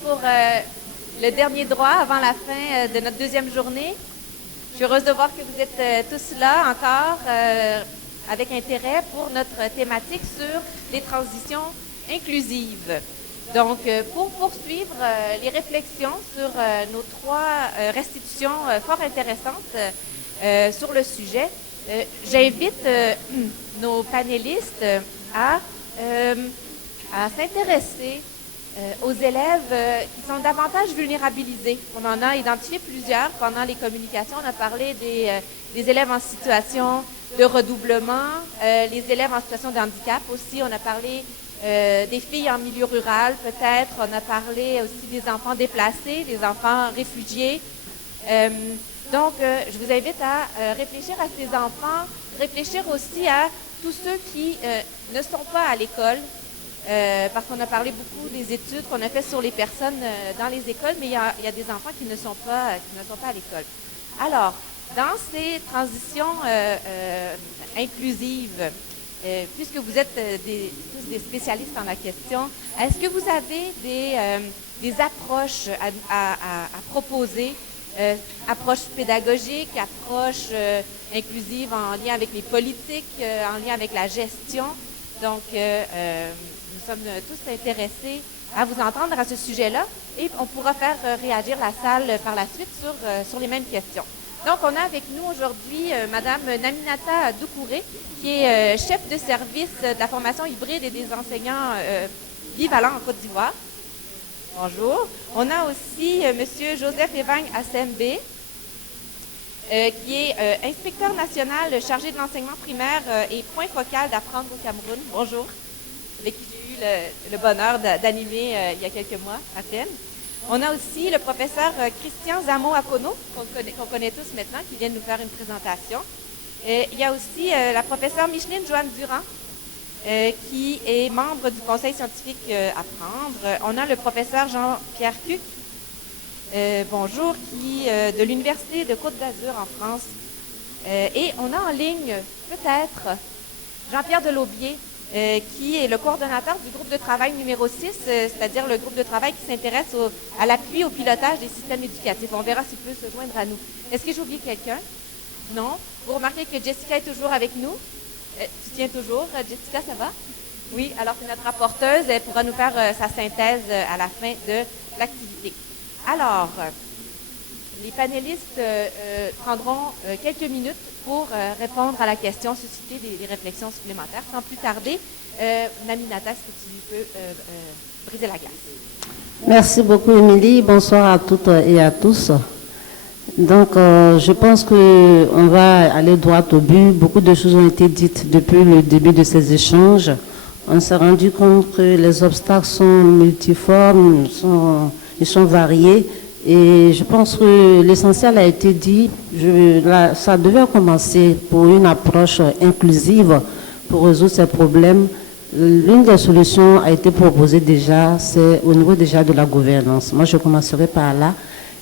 Pour le dernier droit avant la fin de notre deuxième journée. Je suis heureuse de voir que vous êtes tous là encore avec intérêt pour notre thématique sur les transitions inclusives. Donc, pour poursuivre les réflexions sur nos trois restitutions fort intéressantes sur le sujet, j'invite nos panélistes à s'intéresser aux élèves qui sont davantage vulnérabilisés. On en a identifié plusieurs pendant les communications. On a parlé des élèves en situation de redoublement, les élèves en situation de handicap aussi. On a parlé des filles en milieu rural peut-être. On a parlé aussi des enfants déplacés, des enfants réfugiés. Donc, je vous invite à réfléchir à ces enfants, réfléchir aussi à tous ceux qui ne sont pas à l'école, parce qu'on a parlé beaucoup des études qu'on a faites sur les personnes dans les écoles, mais il y a des enfants qui ne sont pas à l'école. Alors, dans ces transitions inclusives, puisque vous êtes tous des spécialistes en la question, est-ce que vous avez des approches à proposer, approches pédagogiques, approches inclusives en lien avec les politiques, en lien avec la gestion? Donc, nous sommes tous intéressés à vous entendre à ce sujet-là et on pourra faire réagir la salle par la suite sur les mêmes questions. Donc, on a avec nous aujourd'hui Madame Naminata Doucouré, qui est chef de service de la formation hybride et des enseignants bivalents en Côte d'Ivoire. Bonjour. On a aussi Monsieur Joseph Evagne Assembe, qui est inspecteur national chargé de l'enseignement primaire et point focal d'apprendre au Cameroun. Bonjour. Avec qui j'ai eu le bonheur d'animer il y a quelques mois à peine. On a aussi le professeur Christian Zamo-Akono, qu'on connaît tous maintenant, qui vient de nous faire une présentation. Il y a aussi la professeure Micheline Joanne Durand, qui est membre du conseil scientifique Apprendre. On a le professeur Jean-Pierre Cuc, bonjour, qui de l'Université de Côte d'Azur en France. Et on a en ligne, peut-être, Jean-Pierre Delaubier, qui est le coordonnateur du groupe de travail numéro 6, c'est-à-dire le groupe de travail qui s'intéresse à l'appui au pilotage des systèmes éducatifs. On verra s'il peut se joindre à nous. Est-ce que j'ai oublié quelqu'un? Non? Vous remarquez que Jessica est toujours avec nous? Tu tiens toujours. Jessica, ça va? Oui, alors c'est notre rapporteuse. Elle pourra nous faire sa synthèse à la fin de l'activité. Alors, les panélistes prendront quelques minutes pour répondre à la question, susciter des réflexions supplémentaires. Sans plus tarder, Naminata, est-ce que tu peux briser la glace? Merci beaucoup, Émilie. Bonsoir à toutes et à tous. Donc, je pense qu'on va aller droit au but. Beaucoup de choses ont été dites depuis le début de ces échanges. On s'est rendu compte que les obstacles sont multiformes, ils sont variés. Et je pense que l'essentiel a été dit. Ça devait commencer pour une approche inclusive pour résoudre ces problèmes. L'une des solutions a été proposée déjà, c'est au niveau déjà de la gouvernance. Moi, je commencerai par là.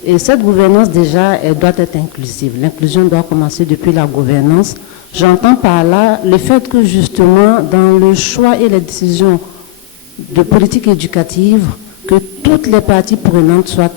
Et cette gouvernance déjà, elle doit être inclusive. L'inclusion doit commencer depuis la gouvernance. J'entends par là le fait que justement, dans le choix et les décisions de politique éducative, que toutes les parties prenantes soient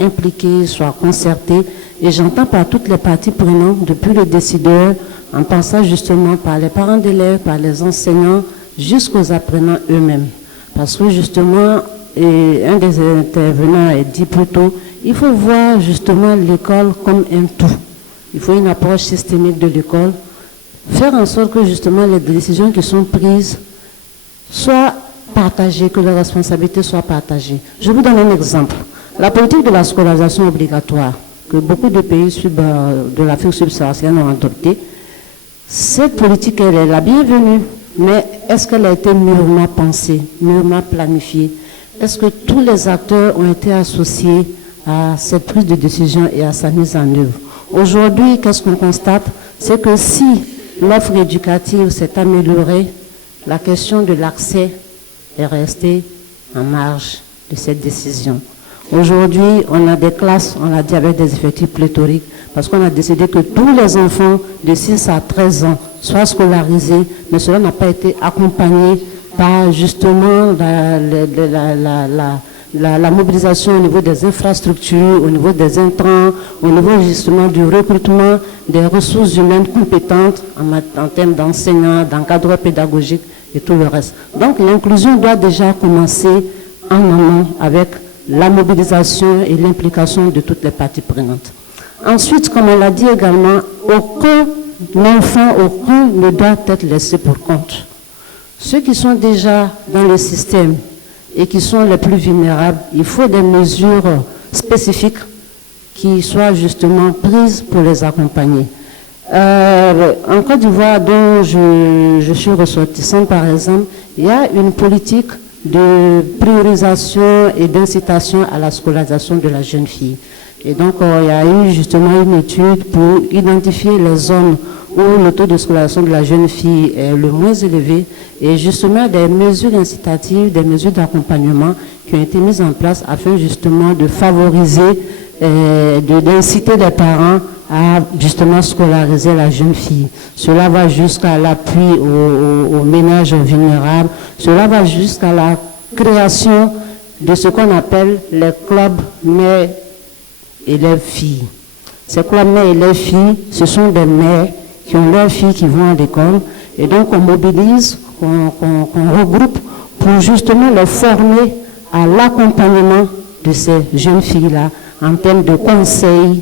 impliquées, soient concertées. Et j'entends par toutes les parties prenantes, depuis le décideur, en passant justement par les parents d'élèves, par les enseignants, jusqu'aux apprenants eux-mêmes. Parce que justement, un des intervenants a dit plus tôt, il faut voir justement l'école comme un tout. Il faut une approche systémique de l'école, faire en sorte que justement les décisions qui sont prises soient partagées, que les responsabilités soient partagées. Je vous donne un exemple. La politique de la scolarisation obligatoire, que beaucoup de pays de l'Afrique subsaharienne ont adoptée, cette politique, elle est la bienvenue, mais est-ce qu'elle a été mûrement pensée, mûrement planifiée? Est-ce que tous les acteurs ont été associés à cette prise de décision et à sa mise en œuvre? Aujourd'hui, qu'est-ce qu'on constate? C'est que si l'offre éducative s'est améliorée, la question de l'accès est restée en marge de cette décision. Aujourd'hui, on a des classes, on l'a dit, avec des effectifs pléthoriques, parce qu'on a décidé que tous les enfants de 6 à 13 ans soient scolarisés, mais cela n'a pas été accompagné par justement la mobilisation au niveau des infrastructures, au niveau des intrants, au niveau justement du recrutement des ressources humaines compétentes en termes d'enseignants, d'encadreurs pédagogiques et tout le reste. Donc l'inclusion doit déjà commencer en amont avec la mobilisation et l'implication de toutes les parties prenantes. Ensuite, comme on l'a dit également, aucun enfant, aucun ne doit être laissé pour compte. Ceux qui sont déjà dans le système et qui sont les plus vulnérables, il faut des mesures spécifiques qui soient justement prises pour les accompagner. En Côte d'Ivoire, dont je suis ressortissante par exemple, il y a une politique de priorisation et d'incitation à la scolarisation de la jeune fille. Et donc, il y a eu justement une étude pour identifier les zones où le taux de scolarisation de la jeune fille est le moins élevé et justement des mesures incitatives, des mesures d'accompagnement qui ont été mises en place afin justement de favoriser, d'inciter les parents à justement scolariser la jeune fille. Cela va jusqu'à l'appui aux ménages vulnérables, cela va jusqu'à la création de ce qu'on appelle les clubs mères élèves filles. Ces clubs mères élèves filles, ce sont des mères qui ont leurs filles qui vont à l'école et donc on mobilise, qu'on regroupe pour justement les former à l'accompagnement de ces jeunes filles-là en termes de conseils,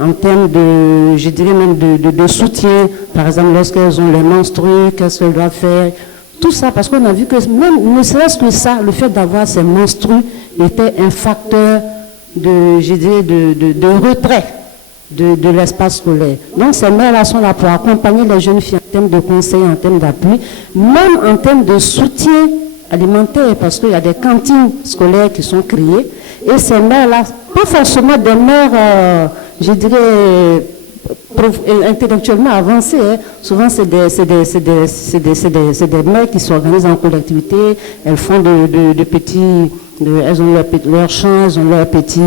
en termes de, je dirais même de soutien, par exemple lorsqu'elles ont les menstrues, qu'est-ce qu'elles doivent faire, tout ça, parce qu'on a vu que même, ne serait-ce que ça, le fait d'avoir ces menstrues était un facteur de, je dirais, de retrait de l'espace scolaire. Donc ces mères-là sont là pour accompagner les jeunes filles en termes de conseils, en termes d'appui, même en termes de soutien alimentaire, parce qu'il y a des cantines scolaires qui sont créées, et ces mères-là, pas forcément des mères, je dirais, intellectuellement avancées, hein. Souvent c'est des mères qui s'organisent en collectivité, elles font de petits, elles ont leurs champs, elles ont leurs petits,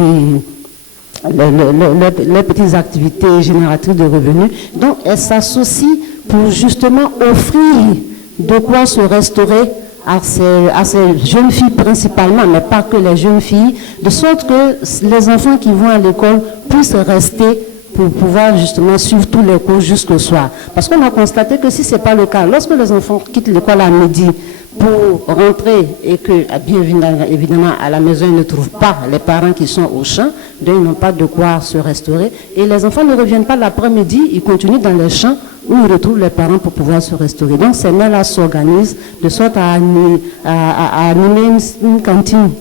les petites activités génératrices de revenus. Donc elles s'associent pour justement offrir de quoi se restaurer à ces jeunes filles principalement, mais pas que les jeunes filles, de sorte que les enfants qui vont à l'école puissent rester pour pouvoir justement suivre tous les cours jusqu'au soir. Parce qu'on a constaté que si ce n'est pas le cas, lorsque les enfants quittent l'école à midi pour rentrer et que, bien évidemment, à la maison, ils ne trouvent pas les parents qui sont au champ, donc ils n'ont pas de quoi se restaurer. Et les enfants ne reviennent pas l'après-midi, ils continuent dans les champs où ils retrouvent les parents pour pouvoir se restaurer. Donc ces mères-là s'organisent de sorte à animer une cantine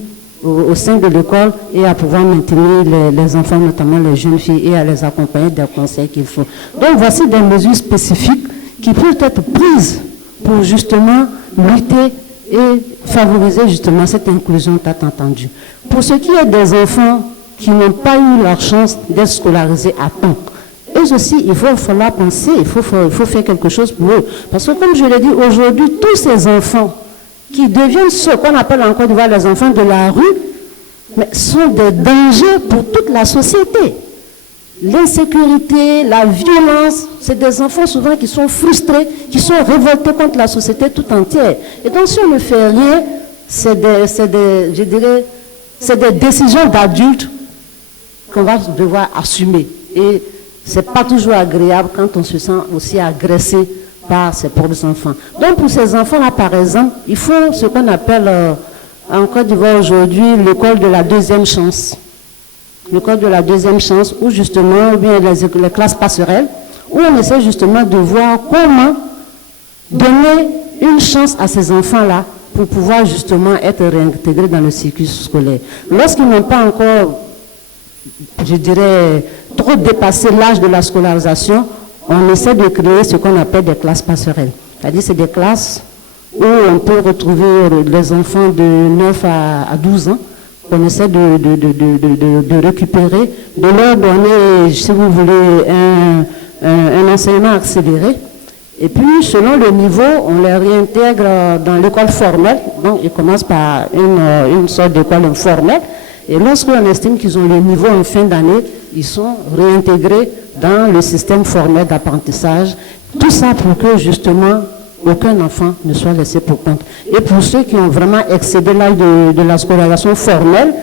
au sein de l'école et à pouvoir maintenir les enfants, notamment les jeunes filles, et à les accompagner des conseils qu'il faut. Donc voici des mesures spécifiques qui peuvent être prises pour justement lutter et favoriser justement cette inclusion tant entendue. Pour ce qui est des enfants qui n'ont pas eu la chance d'être scolarisés à temps, eux aussi, il va falloir penser, il faut faire quelque chose pour eux. Parce que comme je l'ai dit, aujourd'hui, tous ces enfants qui deviennent ce qu'on appelle en Côte d'Ivoire les enfants de la rue, mais sont des dangers pour toute la société. L'insécurité, la violence, c'est des enfants souvent qui sont frustrés, qui sont révoltés contre la société tout entière. Et donc si on ne fait rien, c'est des décisions d'adultes qu'on va devoir assumer. Et c'est pas toujours agréable quand on se sent aussi agressé par ses propres enfants. Donc pour ces enfants-là, par exemple, il faut ce qu'on appelle en Côte d'Ivoire aujourd'hui l'école de la deuxième chance. L'école de la deuxième chance, où justement, ou bien les classes passerelles, où on essaie justement de voir comment donner une chance à ces enfants-là pour pouvoir justement être réintégrés dans le circuit scolaire. Lorsqu'ils n'ont pas encore, je dirais, trop dépassé l'âge de la scolarisation, on essaie de créer ce qu'on appelle des classes passerelles. C'est-à-dire c'est des classes où on peut retrouver les enfants de 9 à 12 ans, qu'on essaie de récupérer, de leur donner, si vous voulez, un enseignement accéléré. Et puis, selon le niveau, on les réintègre dans l'école formelle. Donc, ils commencent par une sorte d'école informelle. Et lorsqu'on estime qu'ils ont le niveau en fin d'année, ils sont réintégrés dans le système formel d'apprentissage. Tout ça pour que, justement, aucun enfant ne soit laissé pour compte. Et pour ceux qui ont vraiment excédé l'âge de la scolarisation formelle,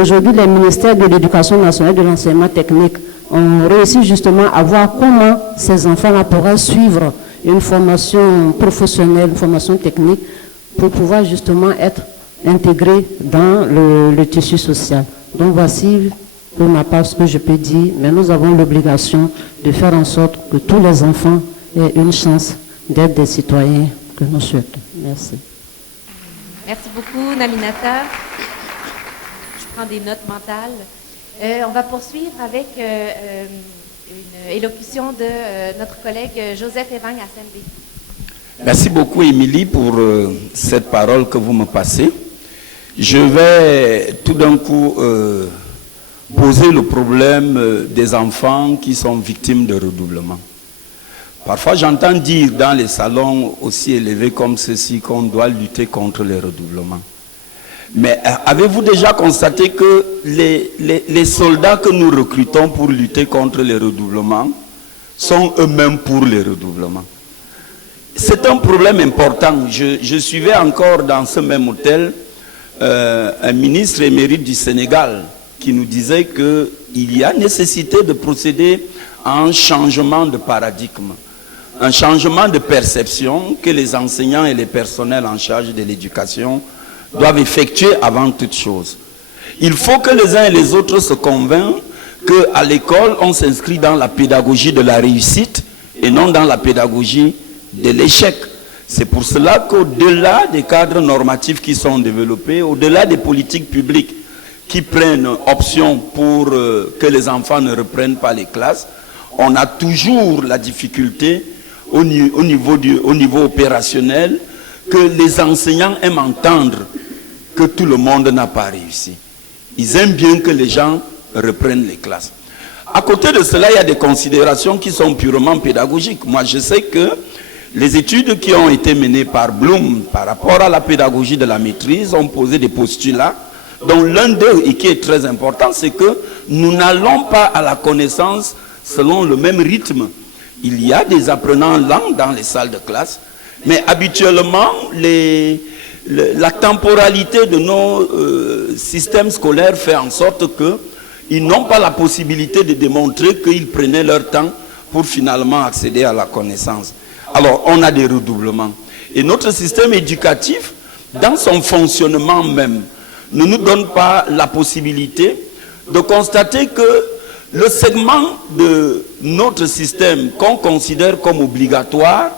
aujourd'hui, les ministères de l'Éducation nationale et de l'enseignement technique ont réussi justement à voir comment ces enfants-là pourraient suivre une formation professionnelle, une formation technique, pour pouvoir justement être intégrés dans le tissu social. Donc voici pour ma part ce que je peux dire, mais nous avons l'obligation de faire en sorte que tous les enfants aient une chance d'être des citoyens que nous souhaitons. Merci. Merci beaucoup, Naminata. Je prends des notes mentales. On va poursuivre avec une élocution de notre collègue Joseph Evang à Saint-Louis. Merci beaucoup, Émilie, pour cette parole que vous me passez. Je vais tout d'un coup poser le problème des enfants qui sont victimes de redoublement. Parfois, j'entends dire dans les salons aussi élevés comme ceci qu'on doit lutter contre les redoublements. Mais avez-vous déjà constaté que les soldats que nous recrutons pour lutter contre les redoublements sont eux-mêmes pour les redoublements? C'est un problème important. Je suivais encore dans ce même hôtel un ministre émérite du Sénégal qui nous disait qu'il y a nécessité de procéder à un changement de paradigme, un changement de perception que les enseignants et les personnels en charge de l'éducation doivent effectuer avant toute chose. Il faut que les uns et les autres se convainquent qu'à l'école, on s'inscrit dans la pédagogie de la réussite et non dans la pédagogie de l'échec. C'est pour cela qu'au-delà des cadres normatifs qui sont développés, au-delà des politiques publiques qui prennent option pour que les enfants ne reprennent pas les classes, on a toujours la difficulté au niveau opérationnel que les enseignants aiment entendre que tout le monde n'a pas réussi. Ils aiment bien que les gens reprennent les classes. À côté de cela, il y a des considérations qui sont purement pédagogiques. Moi, je sais que les études qui ont été menées par Bloom par rapport à la pédagogie de la maîtrise ont posé des postulats, dont l'un d'eux, et qui est très important, c'est que nous n'allons pas à la connaissance selon le même rythme. Il y a des apprenants lents dans les salles de classe, mais habituellement, la temporalité de nos systèmes scolaires fait en sorte qu'ils n'ont pas la possibilité de démontrer qu'ils prenaient leur temps pour finalement accéder à la connaissance. Alors, on a des redoublements. Et notre système éducatif, dans son fonctionnement même, ne nous donne pas la possibilité de constater que le segment de notre système qu'on considère comme obligatoire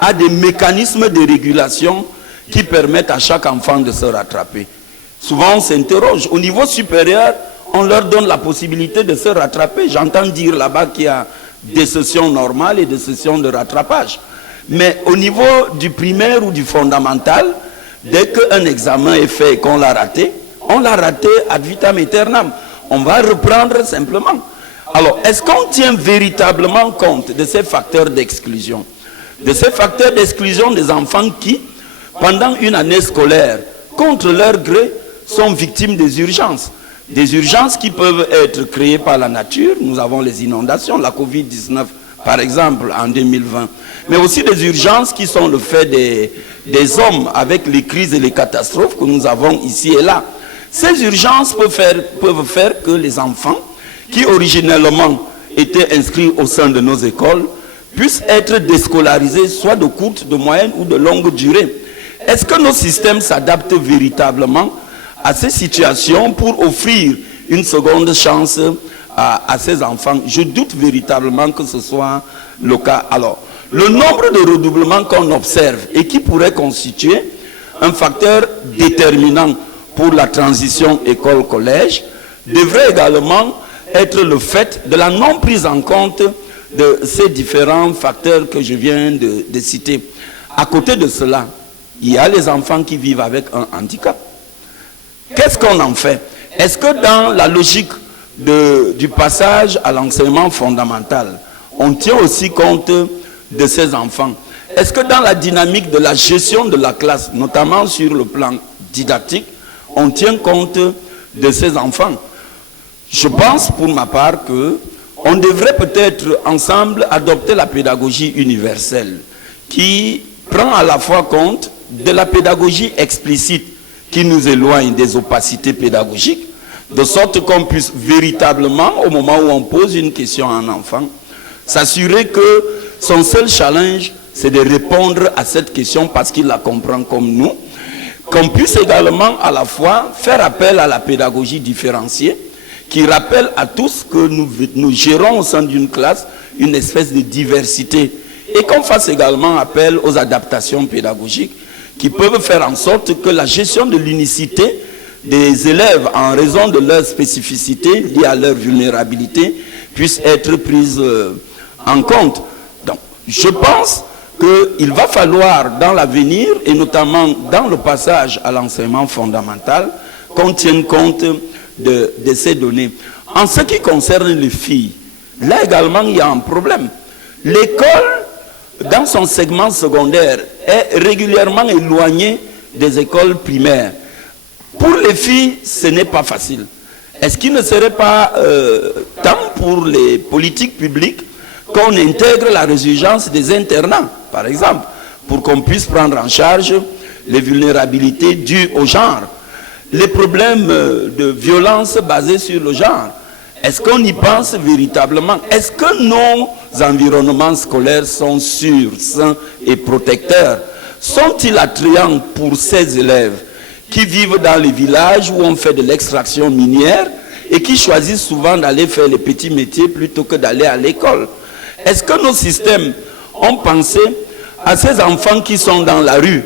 a des mécanismes de régulation qui permettent à chaque enfant de se rattraper. Souvent, on s'interroge. Au niveau supérieur, on leur donne la possibilité de se rattraper. J'entends dire là-bas qu'il y a des sessions normales et des sessions de rattrapage. Mais au niveau du primaire ou du fondamental, dès qu'un examen est fait et qu'on l'a raté, on l'a raté ad vitam aeternam. On va reprendre simplement. Alors, est-ce qu'on tient véritablement compte de ces facteurs d'exclusion? De ces facteurs d'exclusion des enfants qui, pendant une année scolaire, contre leur gré, sont victimes des urgences. Des urgences qui peuvent être créées par la nature. Nous avons les inondations, la Covid-19 par exemple en 2020. Mais aussi des urgences qui sont le fait des hommes avec les crises et les catastrophes que nous avons ici et là. Ces urgences peuvent faire que les enfants qui originellement étaient inscrits au sein de nos écoles puissent être déscolarisés, soit de courte, de moyenne ou de longue durée. Est-ce que nos systèmes s'adaptent véritablement à ces situations pour offrir une seconde chance à ces enfants? Je doute véritablement que ce soit le cas. Alors, le nombre de redoublements qu'on observe et qui pourrait constituer un facteur déterminant pour la transition école-collège devrait également être le fait de la non prise en compte de ces différents facteurs que je viens de citer. À côté de cela, il y a les enfants qui vivent avec un handicap. Qu'est-ce qu'on en fait? Est-ce que dans la logique du passage à l'enseignement fondamental, on tient aussi compte de ces enfants? Est-ce que dans la dynamique de la gestion de la classe, notamment sur le plan didactique, on tient compte de ces enfants? Je pense pour ma part que on devrait peut-être ensemble adopter la pédagogie universelle qui prend à la fois compte de la pédagogie explicite qui nous éloigne des opacités pédagogiques, de sorte qu'on puisse véritablement, au moment où on pose une question à un enfant, s'assurer que son seul challenge, c'est de répondre à cette question parce qu'il la comprend comme nous, qu'on puisse également à la fois faire appel à la pédagogie différenciée, qui rappelle à tous que nous gérons au sein d'une classe une espèce de diversité, et qu'on fasse également appel aux adaptations pédagogiques qui peuvent faire en sorte que la gestion de l'unicité des élèves en raison de leur spécificité liée à leur vulnérabilité puisse être prise en compte. Donc, je pense qu'il va falloir dans l'avenir, et notamment dans le passage à l'enseignement fondamental, qu'on tienne compte de ces données. En ce qui concerne les filles, là également il y a un problème. L'école, dans son segment secondaire, est régulièrement éloignée des écoles primaires. Pour les filles, ce n'est pas facile. Est-ce qu'il ne serait pas temps pour les politiques publiques qu'on intègre la résurgence des internats, par exemple, pour qu'on puisse prendre en charge les vulnérabilités dues au genre, les problèmes de violence basés sur le genre? Est-ce qu'on y pense véritablement? Est-ce que nos environnements scolaires sont sûrs, sains et protecteurs? Sont-ils attrayants pour ces élèves qui vivent dans les villages où on fait de l'extraction minière et qui choisissent souvent d'aller faire les petits métiers plutôt que d'aller à l'école? Est-ce que nos systèmes ont pensé à ces enfants qui sont dans la rue,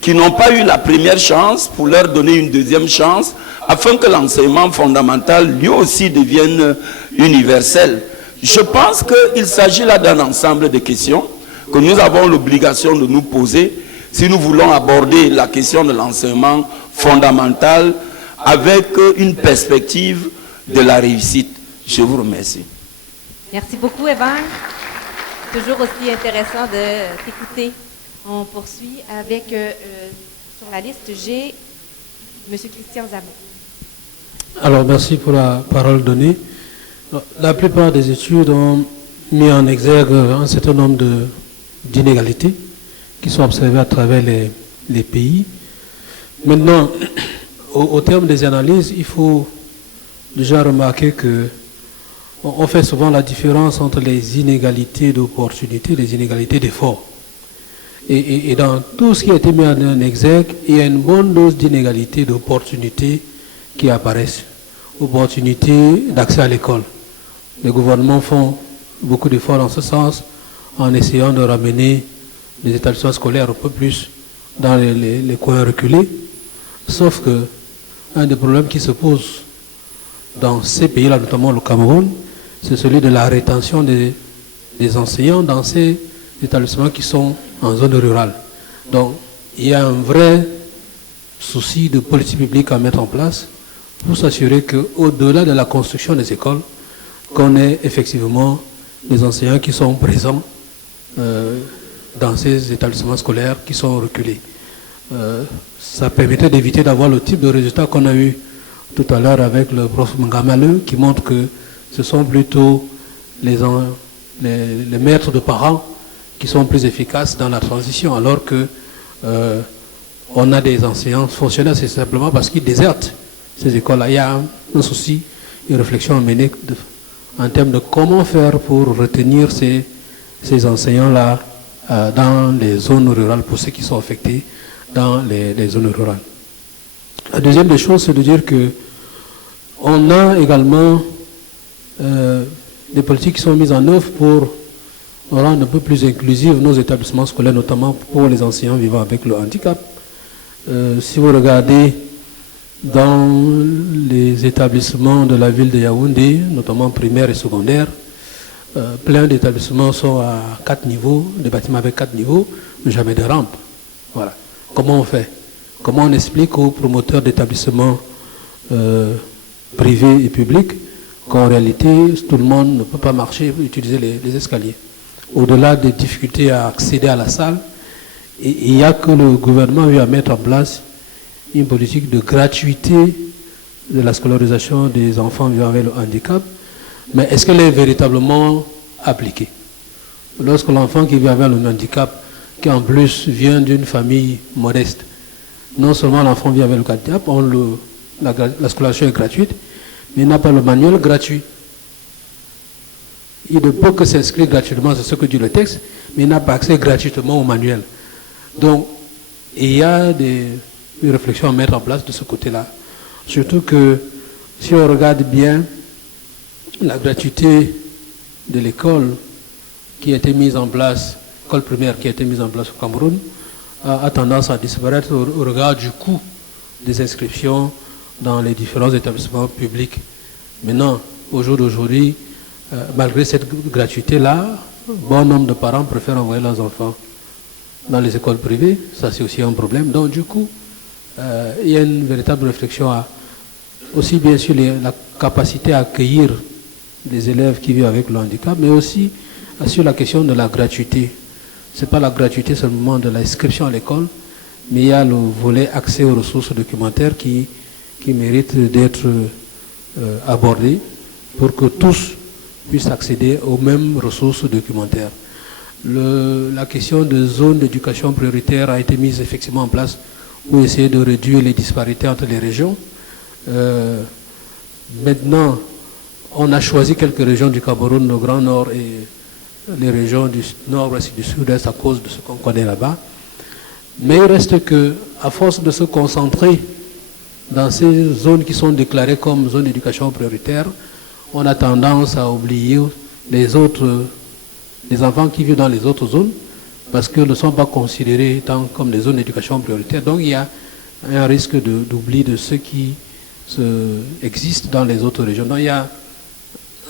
qui n'ont pas eu la première chance, pour leur donner une deuxième chance, afin que l'enseignement fondamental lui aussi devienne universel? Je pense qu'il s'agit là d'un ensemble de questions que nous avons l'obligation de nous poser si nous voulons aborder la question de l'enseignement fondamental avec une perspective de la réussite. Je vous remercie. Merci beaucoup, Evan. Toujours aussi intéressant de t'écouter. On poursuit avec, sur la liste, j'ai M. Christian Zamot. Alors, merci pour la parole donnée. La plupart des études ont mis en exergue un certain nombre d'inégalités qui sont observées à travers les pays. Maintenant, au terme des analyses, il faut déjà remarquer que on fait souvent la différence entre les inégalités d'opportunités et les inégalités d'efforts. Et dans tout ce qui a été mis en exergue, il y a une bonne dose d'inégalités d'opportunités qui apparaissent. Opportunités d'accès à l'école. Les gouvernements font beaucoup d'efforts dans ce sens en essayant de ramener les établissements scolaires un peu plus dans les coins reculés. Sauf que un des problèmes qui se pose dans ces pays-là, notamment le Cameroun, c'est celui de la rétention des enseignants dans ces établissements qui sont en zone rurale. Donc, il y a un vrai souci de politique publique à mettre en place pour s'assurer qu'au-delà de la construction des écoles, qu'on ait effectivement des enseignants qui sont présents dans ces établissements scolaires qui sont reculés. Ça permettait d'éviter d'avoir le type de résultat qu'on a eu tout à l'heure avec le prof Ngamaleu, qui montre que ce sont plutôt les maîtres de parents qui sont plus efficaces dans la transition, alors que on a des enseignants fonctionnaires, c'est simplement parce qu'ils désertent ces écoles-là. Il y a un souci, une réflexion à mener en termes de comment faire pour retenir ces enseignants-là dans les zones rurales, pour ceux qui sont affectés dans les zones rurales. La deuxième des choses, c'est de dire que on a également des politiques qui sont mises en œuvre pour rendre un peu plus inclusifs nos établissements scolaires, notamment pour les enseignants vivant avec le handicap. Si vous regardez dans les établissements de la ville de Yaoundé, notamment primaire et secondaire, plein d'établissements sont à 4 niveaux, des bâtiments avec 4 niveaux, mais jamais de rampe. Voilà. Comment on fait? Comment on explique aux promoteurs d'établissements privés et publics qu'en réalité, tout le monde ne peut pas marcher et utiliser les escaliers? Au-delà des difficultés à accéder à la salle, il n'y a que le gouvernement a eu à mettre en place une politique de gratuité de la scolarisation des enfants vivant avec le handicap. Mais est-ce qu'elle est véritablement appliquée? Lorsque l'enfant qui vit avec le handicap, qui en plus vient d'une famille modeste. Non seulement l'enfant vient avec le handicap, la scolarisation est gratuite, mais il n'a pas le manuel gratuit. Il ne peut que s'inscrire gratuitement, c'est ce que dit le texte, mais il n'a pas accès gratuitement au manuel. Donc, il y a des réflexions à mettre en place de ce côté-là. Surtout que, si on regarde bien, la gratuité de l'école qui a été mise en place, l'école primaire qui a été mise en place au Cameroun, a tendance à disparaître au regard du coût des inscriptions dans les différents établissements publics. Maintenant, au jour d'aujourd'hui, malgré cette gratuité-là, bon nombre de parents préfèrent envoyer leurs enfants dans les écoles privées. Ça, c'est aussi un problème. Donc, du coup, il y a une véritable réflexion à aussi bien sur la capacité à accueillir des élèves qui vivent avec le handicap, mais aussi sur la question de la gratuité. Ce n'est pas la gratuité seulement de l'inscription à l'école, mais il y a le volet accès aux ressources documentaires qui mérite d'être abordé pour que tous puissent accéder aux mêmes ressources documentaires. La question de zones d'éducation prioritaire a été mise effectivement en place pour essayer de réduire les disparités entre les régions. Maintenant, on a choisi quelques régions du Cameroun, le Grand Nord et les régions du Nord-Ouest et du Sud-Est à cause de ce qu'on connaît là-bas. Mais il reste que, à force de se concentrer dans ces zones qui sont déclarées comme zones d'éducation prioritaire, on a tendance à oublier les enfants qui vivent dans les autres zones parce qu'ils ne sont pas considérés comme des zones d'éducation prioritaire. Donc il y a un risque d'oubli de ceux qui existent dans les autres régions. Donc il y a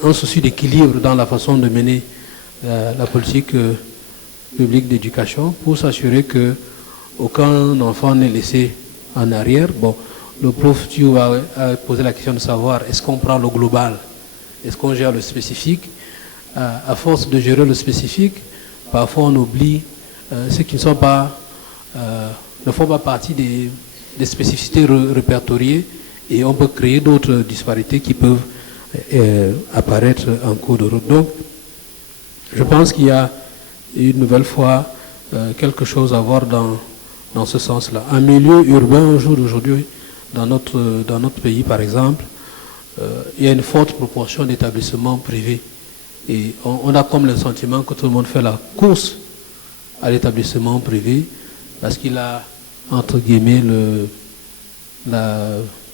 un souci d'équilibre dans la façon de mener la politique publique d'éducation pour s'assurer qu'aucun enfant n'est laissé en arrière. Bon, le prof Thiou a posé la question de savoir est-ce qu'on prend le global, est-ce qu'on gère le spécifique. À force de gérer le spécifique, parfois on oublie ceux qui ne font pas partie des spécificités répertoriées et on peut créer d'autres disparités qui peuvent apparaître en cours de route. Donc, je pense qu'il y a une nouvelle fois quelque chose à voir dans ce sens-là. En milieu urbain, au jour d'aujourd'hui, dans notre pays par exemple, il y a une forte proportion d'établissements privés. Et on a comme le sentiment que tout le monde fait la course à l'établissement privé parce qu'il a, entre guillemets, la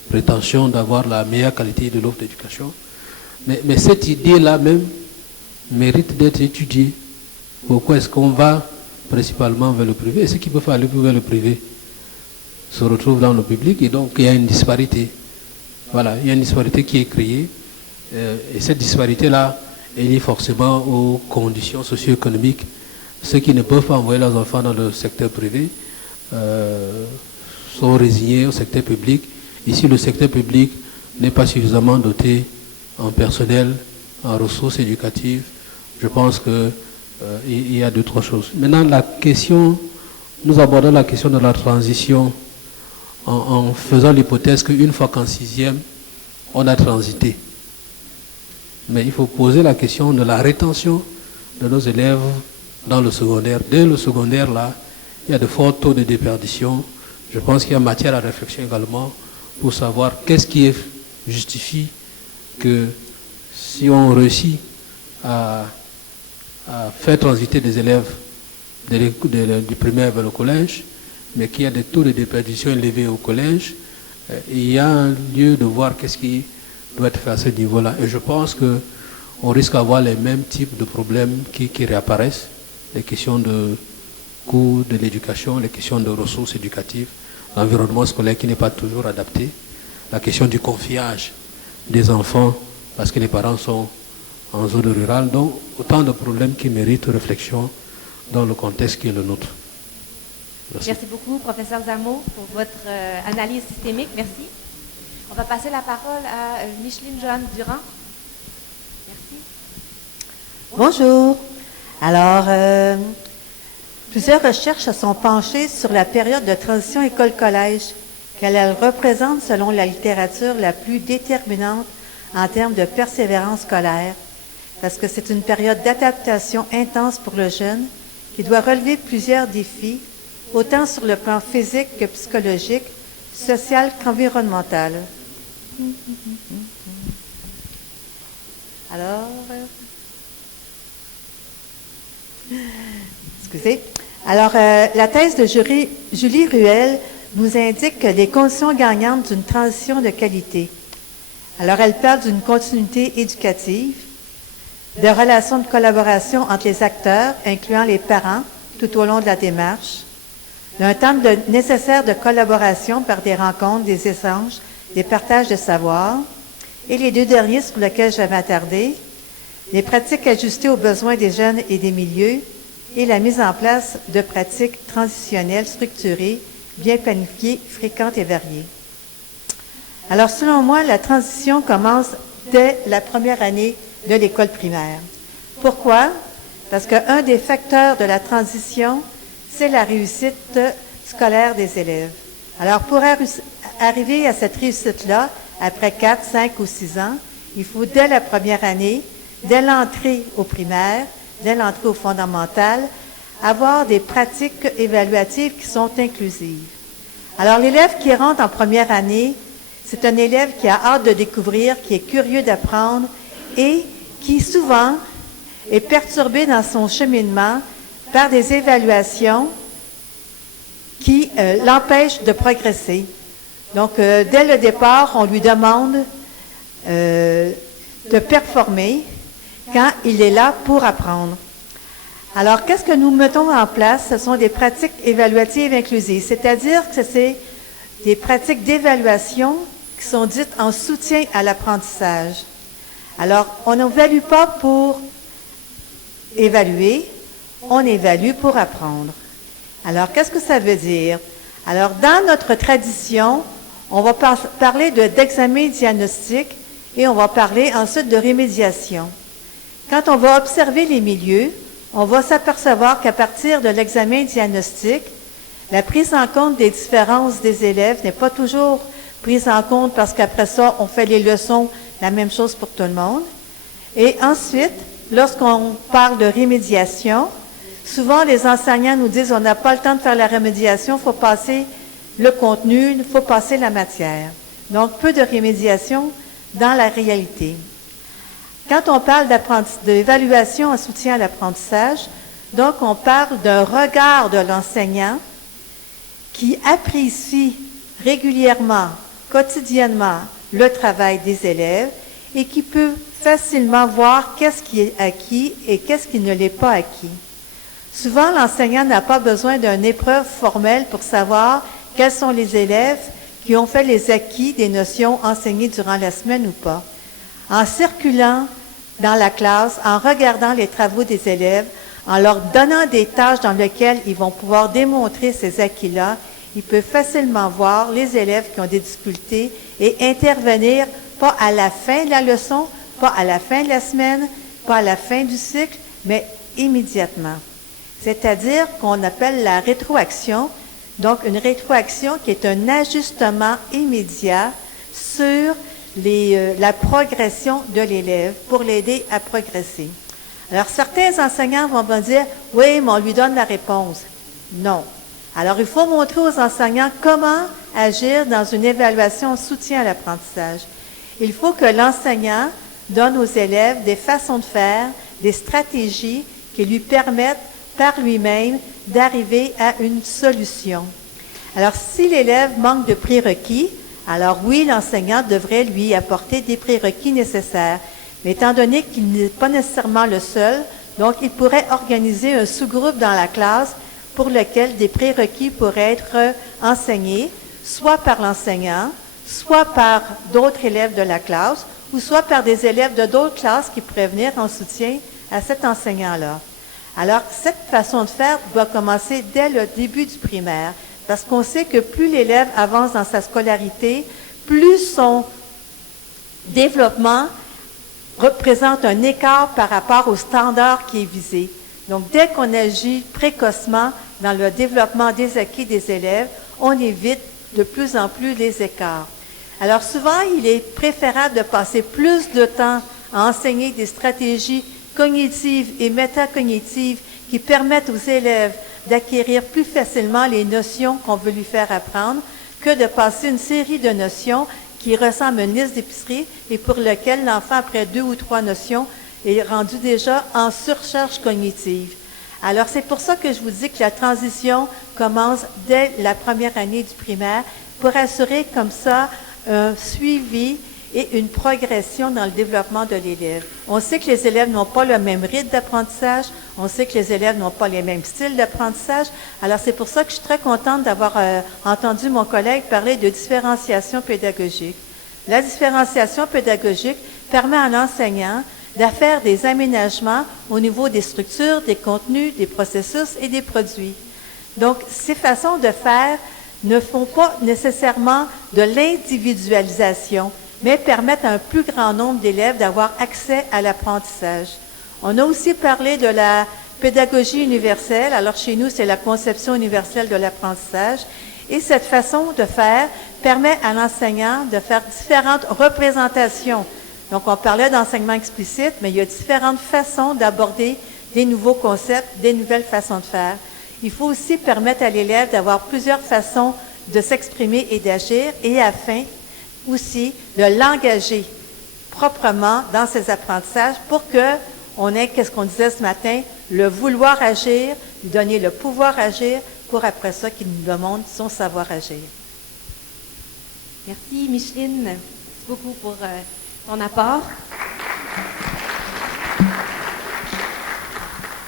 prétention d'avoir la meilleure qualité de l'offre d'éducation. Mais cette idée-là même mérite d'être étudiée. Pourquoi est-ce qu'on va principalement vers le privé? Et ceux qui peuvent aller vers le privé se retrouvent dans le public et donc il y a une disparité. Voilà, il y a une disparité qui est créée. Et cette disparité-là est liée forcément aux conditions socio-économiques. Ceux qui ne peuvent pas envoyer leurs enfants dans le secteur privé sont résignés au secteur public. Ici, le secteur public n'est pas suffisamment doté en personnel, en ressources éducatives. Je pense qu'il y a deux, trois choses. Maintenant, nous abordons la question de la transition en faisant l'hypothèse qu'une fois qu'en sixième, on a transité. Mais il faut poser la question de la rétention de nos élèves dans le secondaire. Dès le secondaire, là, il y a de forts taux de déperdition. Je pense qu'il y a matière à réflexion également pour savoir qu'est-ce qui justifie que si on réussit à faire transiter des élèves du primaire vers le collège, mais qu'il y a des taux de déperdition élevés au collège, il y a un lieu de voir qu'est-ce qui doit être fait à ce niveau-là. Et je pense qu'on risque d'avoir les mêmes types de problèmes qui réapparaissent, les questions de coût de l'éducation, les questions de ressources éducatives, l'environnement scolaire qui n'est pas toujours adapté, la question du confiage des enfants parce que les parents sont en zone rurale. Donc, autant de problèmes qui méritent réflexion dans le contexte qui est le nôtre. Merci beaucoup, professeur Zamo, pour votre analyse systémique. Merci. On va passer la parole à Micheline Joanne Durand. Merci. Bonjour. Alors, plusieurs recherches se sont penchées sur la période de transition école-collège, qu'elle représente, selon la littérature, la plus déterminante en termes de persévérance scolaire, parce que c'est une période d'adaptation intense pour le jeune qui doit relever plusieurs défis, autant sur le plan physique que psychologique, social qu'environnemental. Alors, excusez. Alors, la thèse de Julie Ruel nous indique les conditions gagnantes d'une transition de qualité. Alors, elle parle d'une continuité éducative, de relations de collaboration entre les acteurs, incluant les parents, tout au long de la démarche, d'un temps nécessaire de collaboration par des rencontres, des échanges, des partages de savoir, et les deux derniers sur lesquels je vais m'attarder, les pratiques ajustées aux besoins des jeunes et des milieux, et la mise en place de pratiques transitionnelles structurées, bien planifiées, fréquentes et variées. Alors, selon moi, la transition commence dès la première année de l'école primaire. Pourquoi? Parce qu'un des facteurs de la transition, c'est la réussite scolaire des élèves. Alors, pour arriver à cette réussite-là, après 4, 5 ou 6 ans, il faut, dès la première année, dès l'entrée au primaire, dès l'entrée au fondamental, avoir des pratiques évaluatives qui sont inclusives. Alors, l'élève qui rentre en première année, c'est un élève qui a hâte de découvrir, qui est curieux d'apprendre et qui, souvent, est perturbé dans son cheminement par des évaluations qui l'empêchent de progresser. Donc, dès le départ, on lui demande de performer quand il est là pour apprendre. Alors, qu'est-ce que nous mettons en place? Ce sont des pratiques évaluatives inclusives, c'est-à-dire que c'est des pratiques d'évaluation qui sont dites en soutien à l'apprentissage. Alors, on n'évalue pas pour évaluer, on évalue pour apprendre. Alors, qu'est-ce que ça veut dire? Alors, dans notre tradition, on va parler d'examen diagnostique et on va parler ensuite de rémédiation. Quand on va observer les milieux, on va s'apercevoir qu'à partir de l'examen diagnostique, la prise en compte des différences des élèves n'est pas toujours prise en compte parce qu'après ça, on fait les leçons, la même chose pour tout le monde. Et ensuite, lorsqu'on parle de rémédiation, souvent les enseignants nous disent on n'a pas le temps de faire la rémédiation, il faut passer le contenu, il faut passer la matière. Donc, peu de rémédiation dans la réalité. Quand on parle d'évaluation en soutien à l'apprentissage, donc on parle d'un regard de l'enseignant qui apprécie régulièrement, quotidiennement, le travail des élèves et qui peut facilement voir qu'est-ce qui est acquis et qu'est-ce qui ne l'est pas acquis. Souvent, l'enseignant n'a pas besoin d'une épreuve formelle pour savoir quels sont les élèves qui ont fait les acquis des notions enseignées durant la semaine ou pas. En circulant dans la classe, en regardant les travaux des élèves, en leur donnant des tâches dans lesquelles ils vont pouvoir démontrer ces acquis-là, il peut facilement voir les élèves qui ont des difficultés et intervenir pas à la fin de la leçon, pas à la fin de la semaine, pas à la fin du cycle, mais immédiatement. C'est-à-dire qu'on appelle la rétroaction, donc une rétroaction qui est un ajustement immédiat sur la progression de l'élève pour l'aider à progresser. Alors, certains enseignants vont me dire, oui, mais on lui donne la réponse. Non. Alors, il faut montrer aux enseignants comment agir dans une évaluation en soutien à l'apprentissage. Il faut que l'enseignant donne aux élèves des façons de faire, des stratégies qui lui permettent par lui-même d'arriver à une solution. Alors, si l'élève manque de prérequis, alors oui, l'enseignant devrait lui apporter des prérequis nécessaires. Mais étant donné qu'il n'est pas nécessairement le seul, donc il pourrait organiser un sous-groupe dans la classe pour lequel des prérequis pourraient être enseignés, soit par l'enseignant, soit par d'autres élèves de la classe, ou soit par des élèves de d'autres classes qui pourraient venir en soutien à cet enseignant-là. Alors, cette façon de faire doit commencer dès le début du primaire, parce qu'on sait que plus l'élève avance dans sa scolarité, plus son développement représente un écart par rapport au standard qui est visé. Donc, dès qu'on agit précocement dans le développement des acquis des élèves, on évite de plus en plus les écarts. Alors, souvent, il est préférable de passer plus de temps à enseigner des stratégies cognitives et métacognitives qui permettent aux élèves d'acquérir plus facilement les notions qu'on veut lui faire apprendre que de passer une série de notions qui ressemblent à une liste d'épicerie et pour lequel l'enfant, après 2 ou 3 notions, est rendu déjà en surcharge cognitive. Alors, c'est pour ça que je vous dis que la transition commence dès la première année du primaire pour assurer comme ça un suivi et une progression dans le développement de l'élève. On sait que les élèves n'ont pas le même rythme d'apprentissage, on sait que les élèves n'ont pas les mêmes styles d'apprentissage. Alors, c'est pour ça que je suis très contente d'avoir entendu mon collègue parler de différenciation pédagogique. La différenciation pédagogique permet à l'enseignant de faire des aménagements au niveau des structures, des contenus, des processus et des produits. Donc, ces façons de faire ne font pas nécessairement de l'individualisation, mais permettent à un plus grand nombre d'élèves d'avoir accès à l'apprentissage. On a aussi parlé de la pédagogie universelle. Alors, chez nous, c'est la conception universelle de l'apprentissage. Et cette façon de faire permet à l'enseignant de faire différentes représentations. Donc, on parlait d'enseignement explicite, mais il y a différentes façons d'aborder des nouveaux concepts, des nouvelles façons de faire. Il faut aussi permettre à l'élève d'avoir plusieurs façons de s'exprimer et d'agir, et afin aussi de l'engager proprement dans ses apprentissages pour qu'on ait, qu'est-ce qu'on disait ce matin, le vouloir agir, lui donner le pouvoir agir, pour après ça qu'il nous demande son savoir agir. Merci Micheline, merci beaucoup pour ton apport.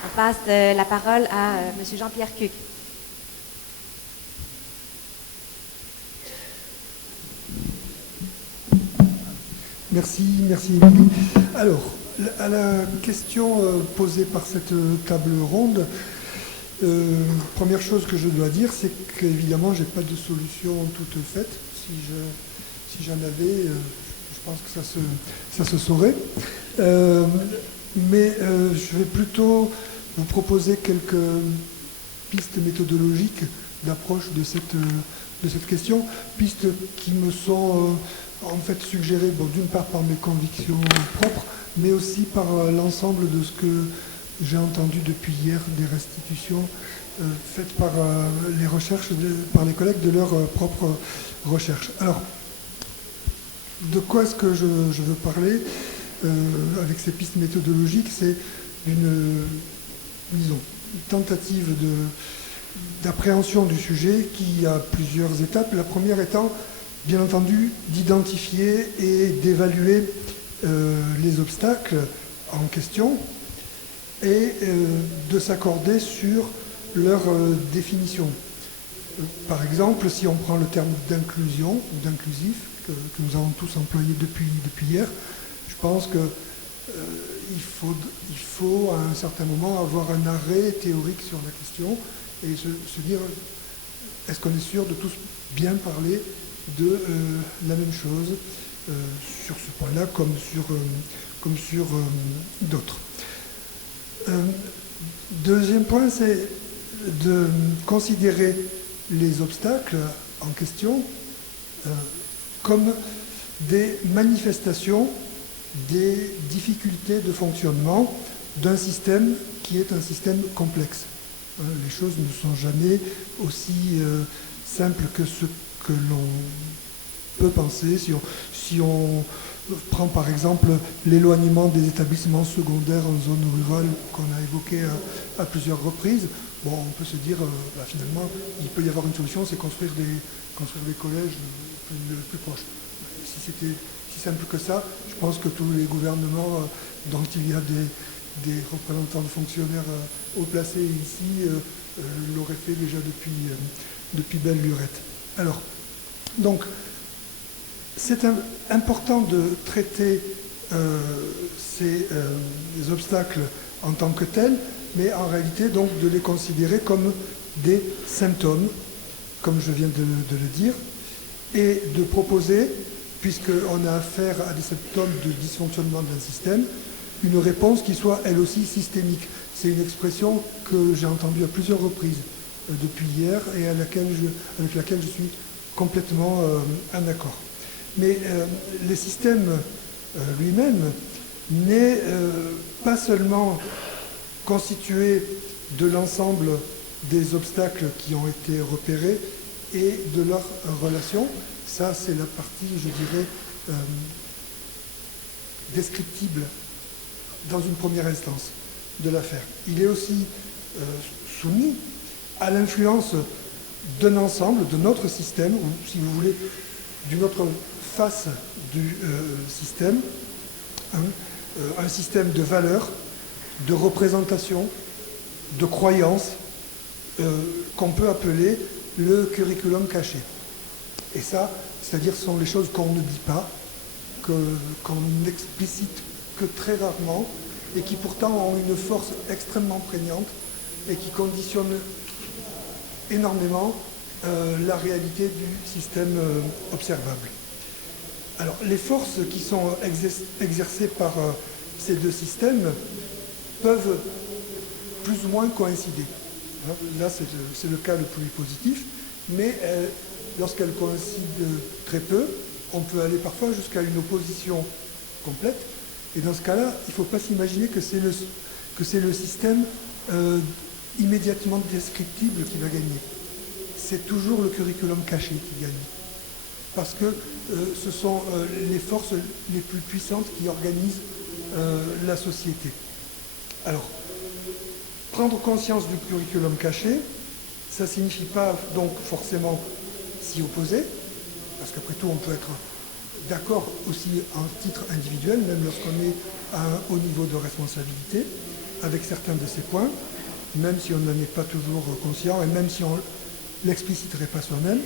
On passe la parole à M. Jean-Pierre Cuc. Merci Émilie. Alors, à la question posée par cette table ronde, première chose que je dois dire, c'est qu'évidemment, je n'ai pas de solution toute faite. Si j'en avais, je pense que ça se saurait. Mais je vais plutôt vous proposer quelques pistes méthodologiques d'approche de cette question, pistes qui me sont en fait suggérées, d'une part par mes convictions propres, mais aussi par l'ensemble de ce que j'ai entendu depuis hier des restitutions faites par les recherches, par les collègues de leurs propres recherches. Alors, de quoi est-ce que je veux parler avec ces pistes méthodologiques? C'est une tentative d'appréhension du sujet qui a plusieurs étapes. La première étant, bien entendu, d'identifier et d'évaluer les obstacles en question et de s'accorder sur leur définition. Par exemple, si on prend le terme d'inclusion ou d'inclusif, que nous avons tous employé depuis hier, je pense qu'il faut à un certain moment avoir un arrêt théorique sur la question et se dire, est-ce qu'on est sûr de tous bien parler de la même chose sur ce point-là comme sur d'autres. Deuxième point, c'est de considérer les obstacles en question comme des manifestations des difficultés de fonctionnement d'un système qui est un système complexe. Les choses ne sont jamais aussi simples que ce que l'on peut penser. Si on prend par exemple l'éloignement des établissements secondaires en zone rurale qu'on a évoqué à plusieurs reprises, on peut se dire finalement il peut y avoir une solution, c'est construire des collèges plus proches. Si c'était si simple que ça, je pense que tous les gouvernements dont il y a des représentants de fonctionnaires haut placés ici l'auraient fait déjà depuis belle lurette. Alors, donc, c'est important de traiter ces obstacles en tant que tels, mais en réalité donc de les considérer comme des symptômes, comme je viens de le dire, et de proposer, puisqu'on a affaire à des symptômes de dysfonctionnement d'un système, une réponse qui soit elle aussi systémique. C'est une expression que j'ai entendue à plusieurs reprises depuis hier et avec laquelle je suis complètement en accord. Mais le système lui-même n'est pas seulement constitué de l'ensemble des obstacles qui ont été repérés et de leur relation. Ça, c'est la partie, je dirais, descriptible dans une première instance de l'affaire. Il est aussi soumis à l'influence d'un ensemble, de notre système, ou si vous voulez, d'une autre face du système, un système de valeurs, de représentation, de croyances, qu'on peut appeler le curriculum caché. Et ça, c'est-à-dire ce sont les choses qu'on ne dit pas, qu'on n'explicite que très rarement, et qui pourtant ont une force extrêmement prégnante et qui conditionnent énormément la réalité du système observable. Alors, les forces qui sont exercées par ces deux systèmes peuvent plus ou moins coïncider. Là, c'est le cas le plus positif, mais lorsqu'elles coïncident très peu, on peut aller parfois jusqu'à une opposition complète. Et dans ce cas-là, il ne faut pas s'imaginer que c'est le système immédiatement descriptible qui va gagner. C'est toujours le curriculum caché qui gagne. Parce que ce sont les forces les plus puissantes qui organisent la société. Alors, prendre conscience du curriculum caché, ça ne signifie pas donc forcément s'y opposer, parce qu'après tout, on peut être d'accord aussi en titre individuel, même lorsqu'on est à un haut niveau de responsabilité, avec certains de ces points, même si on n'en est pas toujours conscient, et même si on ne l'expliciterait pas soi-même.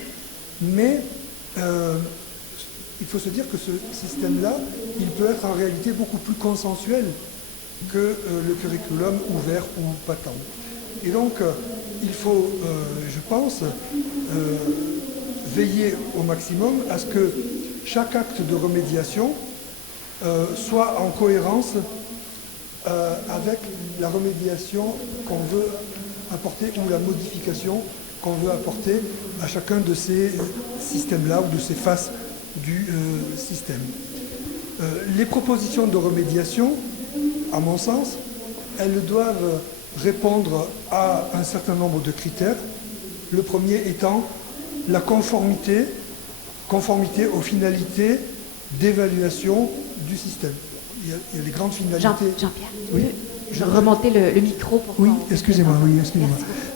Mais il faut se dire que ce système-là, il peut être en réalité beaucoup plus consensuel que le curriculum ouvert ou patent. Et donc, il faut, je pense, veiller au maximum à ce que chaque acte de remédiation soit en cohérence avec la remédiation qu'on veut apporter ou la modification qu'on veut apporter à chacun de ces systèmes-là ou de ces faces du système. Les propositions de remédiation, à mon sens, elles doivent répondre à un certain nombre de critères. Le premier étant la conformité aux finalités d'évaluation du système. Il y a les grandes finalités. Jean-Pierre, oui. je vais remonter le micro pour Oui, excusez-moi.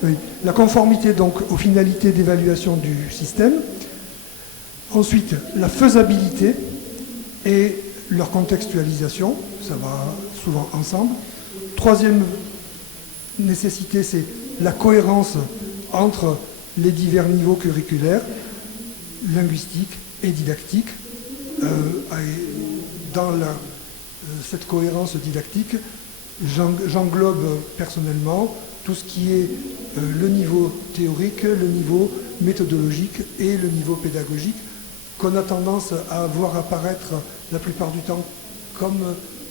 Oui. La conformité donc aux finalités d'évaluation du système. Ensuite, la faisabilité et leur contextualisation, ça va souvent ensemble. Troisième nécessité, c'est la cohérence entre les divers niveaux curriculaires, linguistiques et didactiques. Dans cette cohérence didactique, j'englobe personnellement tout ce qui est le niveau théorique, le niveau méthodologique et le niveau pédagogique, qu'on a tendance à voir apparaître la plupart du temps comme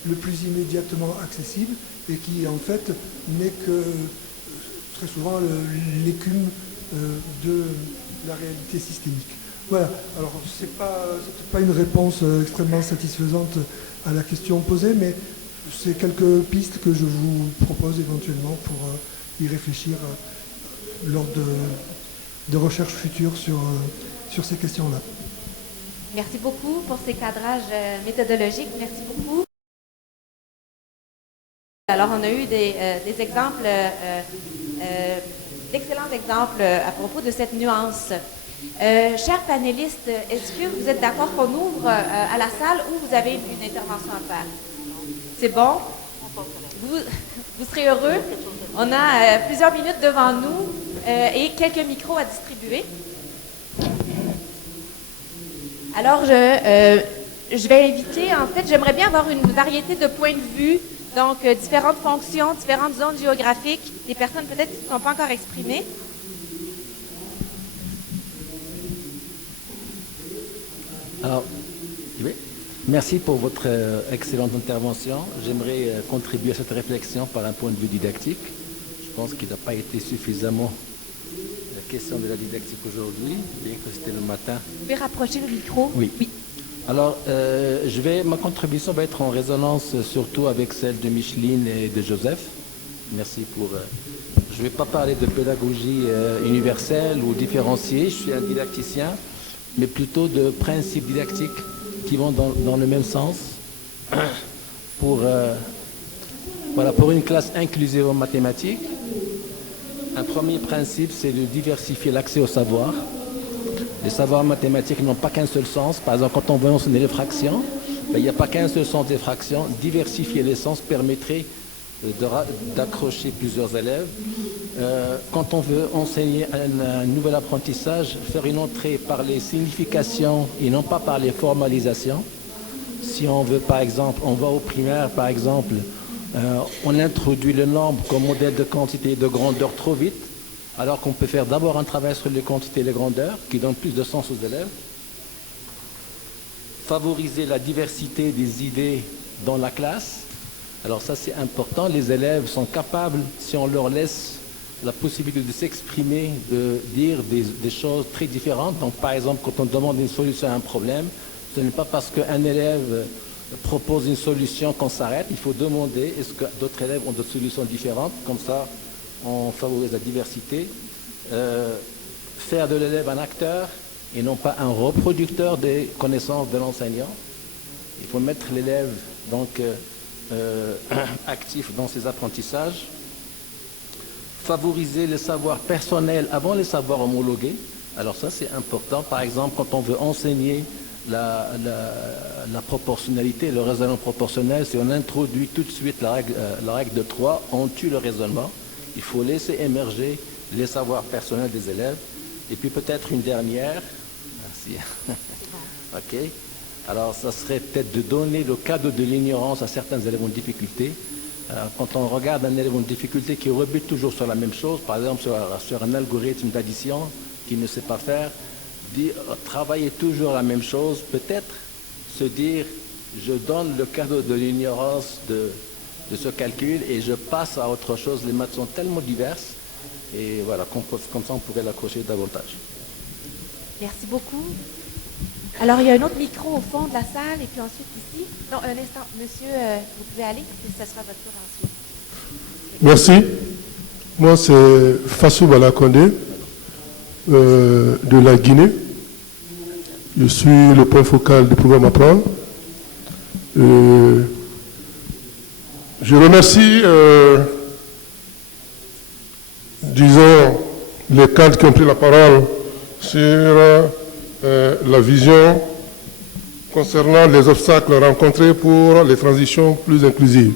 le plus immédiatement accessible et qui en fait n'est que très souvent l'écume de la réalité systémique. Voilà, alors c'est pas une réponse extrêmement satisfaisante à la question posée, mais c'est quelques pistes que je vous propose éventuellement pour y réfléchir lors de recherches futures sur ces questions-là. Merci beaucoup pour ces cadrages méthodologiques. Merci beaucoup. Alors, on a eu des exemples, d'excellents exemples à propos de cette nuance. Chers panélistes, est-ce que vous êtes d'accord qu'on ouvre à la salle ou vous avez une intervention à faire? C'est bon? Vous serez heureux? On a plusieurs minutes devant nous et quelques micros à distribuer. Alors, je vais inviter, en fait, j'aimerais bien avoir une variété de points de vue, donc différentes fonctions, différentes zones géographiques, des personnes peut-être qui ne sont pas encore exprimées. Alors, merci pour votre excellente intervention. J'aimerais contribuer à cette réflexion par un point de vue didactique. Je pense qu'il n'a pas été suffisamment la question de la didactique aujourd'hui, bien que c'était le matin. Vous pouvez rapprocher le micro? Oui. Alors, ma contribution va être en résonance surtout avec celle de Micheline et de Joseph. Merci pour... je ne vais pas parler de pédagogie universelle ou différenciée, je suis un didacticien, mais plutôt de principes didactiques qui vont dans le même sens pour une classe inclusive en mathématiques. Un premier principe, c'est de diversifier l'accès au savoir. Les savoirs mathématiques n'ont pas qu'un seul sens. Par exemple, quand on veut enseigner les fractions, il n'y a pas qu'un seul sens des fractions. Diversifier les sens permettrait d'accrocher plusieurs élèves. Quand on veut enseigner un nouvel apprentissage, faire une entrée par les significations et non pas par les formalisations. Si on veut, par exemple, on va au primaire, par exemple, on introduit le nombre comme modèle de quantité et de grandeur trop vite, alors qu'on peut faire d'abord un travail sur les quantités et les grandeurs, qui donne plus de sens aux élèves. Favoriser la diversité des idées dans la classe. Alors ça, c'est important. Les élèves sont capables, si on leur laisse la possibilité de s'exprimer, de dire des choses très différentes. Donc, par exemple, quand on demande une solution à un problème, ce n'est pas parce qu'un élève propose une solution qu'on s'arrête. Il faut demander est-ce que d'autres élèves ont d'autres solutions différentes. Comme ça, on favorise la diversité. Faire de l'élève un acteur et non pas un reproducteur des connaissances de l'enseignant. Il faut mettre l'élève donc actif dans ses apprentissages. Favoriser les savoirs personnels avant les savoirs homologués. Alors ça, c'est important. Par exemple, quand on veut enseigner la proportionnalité, le raisonnement proportionnel, si on introduit tout de suite la règle de 3, on tue le raisonnement. Il faut laisser émerger les savoirs personnels des élèves. Et puis peut-être une dernière. Merci. OK. Alors, ça serait peut-être de donner le cadeau de l'ignorance à certains élèves en difficulté. Quand on regarde un élève en difficulté qui rebute toujours sur la même chose, par exemple sur un algorithme d'addition qu'il ne sait pas faire, travailler toujours la même chose, peut-être se dire, je donne le cadeau de l'ignorance de ce calcul et je passe à autre chose. Les maths sont tellement diverses et voilà, comme ça on pourrait l'accrocher davantage. Merci beaucoup. Alors, il y a un autre micro au fond de la salle et puis ensuite ici. Non, un instant. Monsieur, vous pouvez aller et ce sera votre tour ensuite. Merci. Moi, c'est Fassou Balakonde de la Guinée. Je suis le point focal du programme Apprendre. Je remercie, disons, les cadres qui ont pris la parole sur la vision concernant les obstacles rencontrés pour les transitions plus inclusives.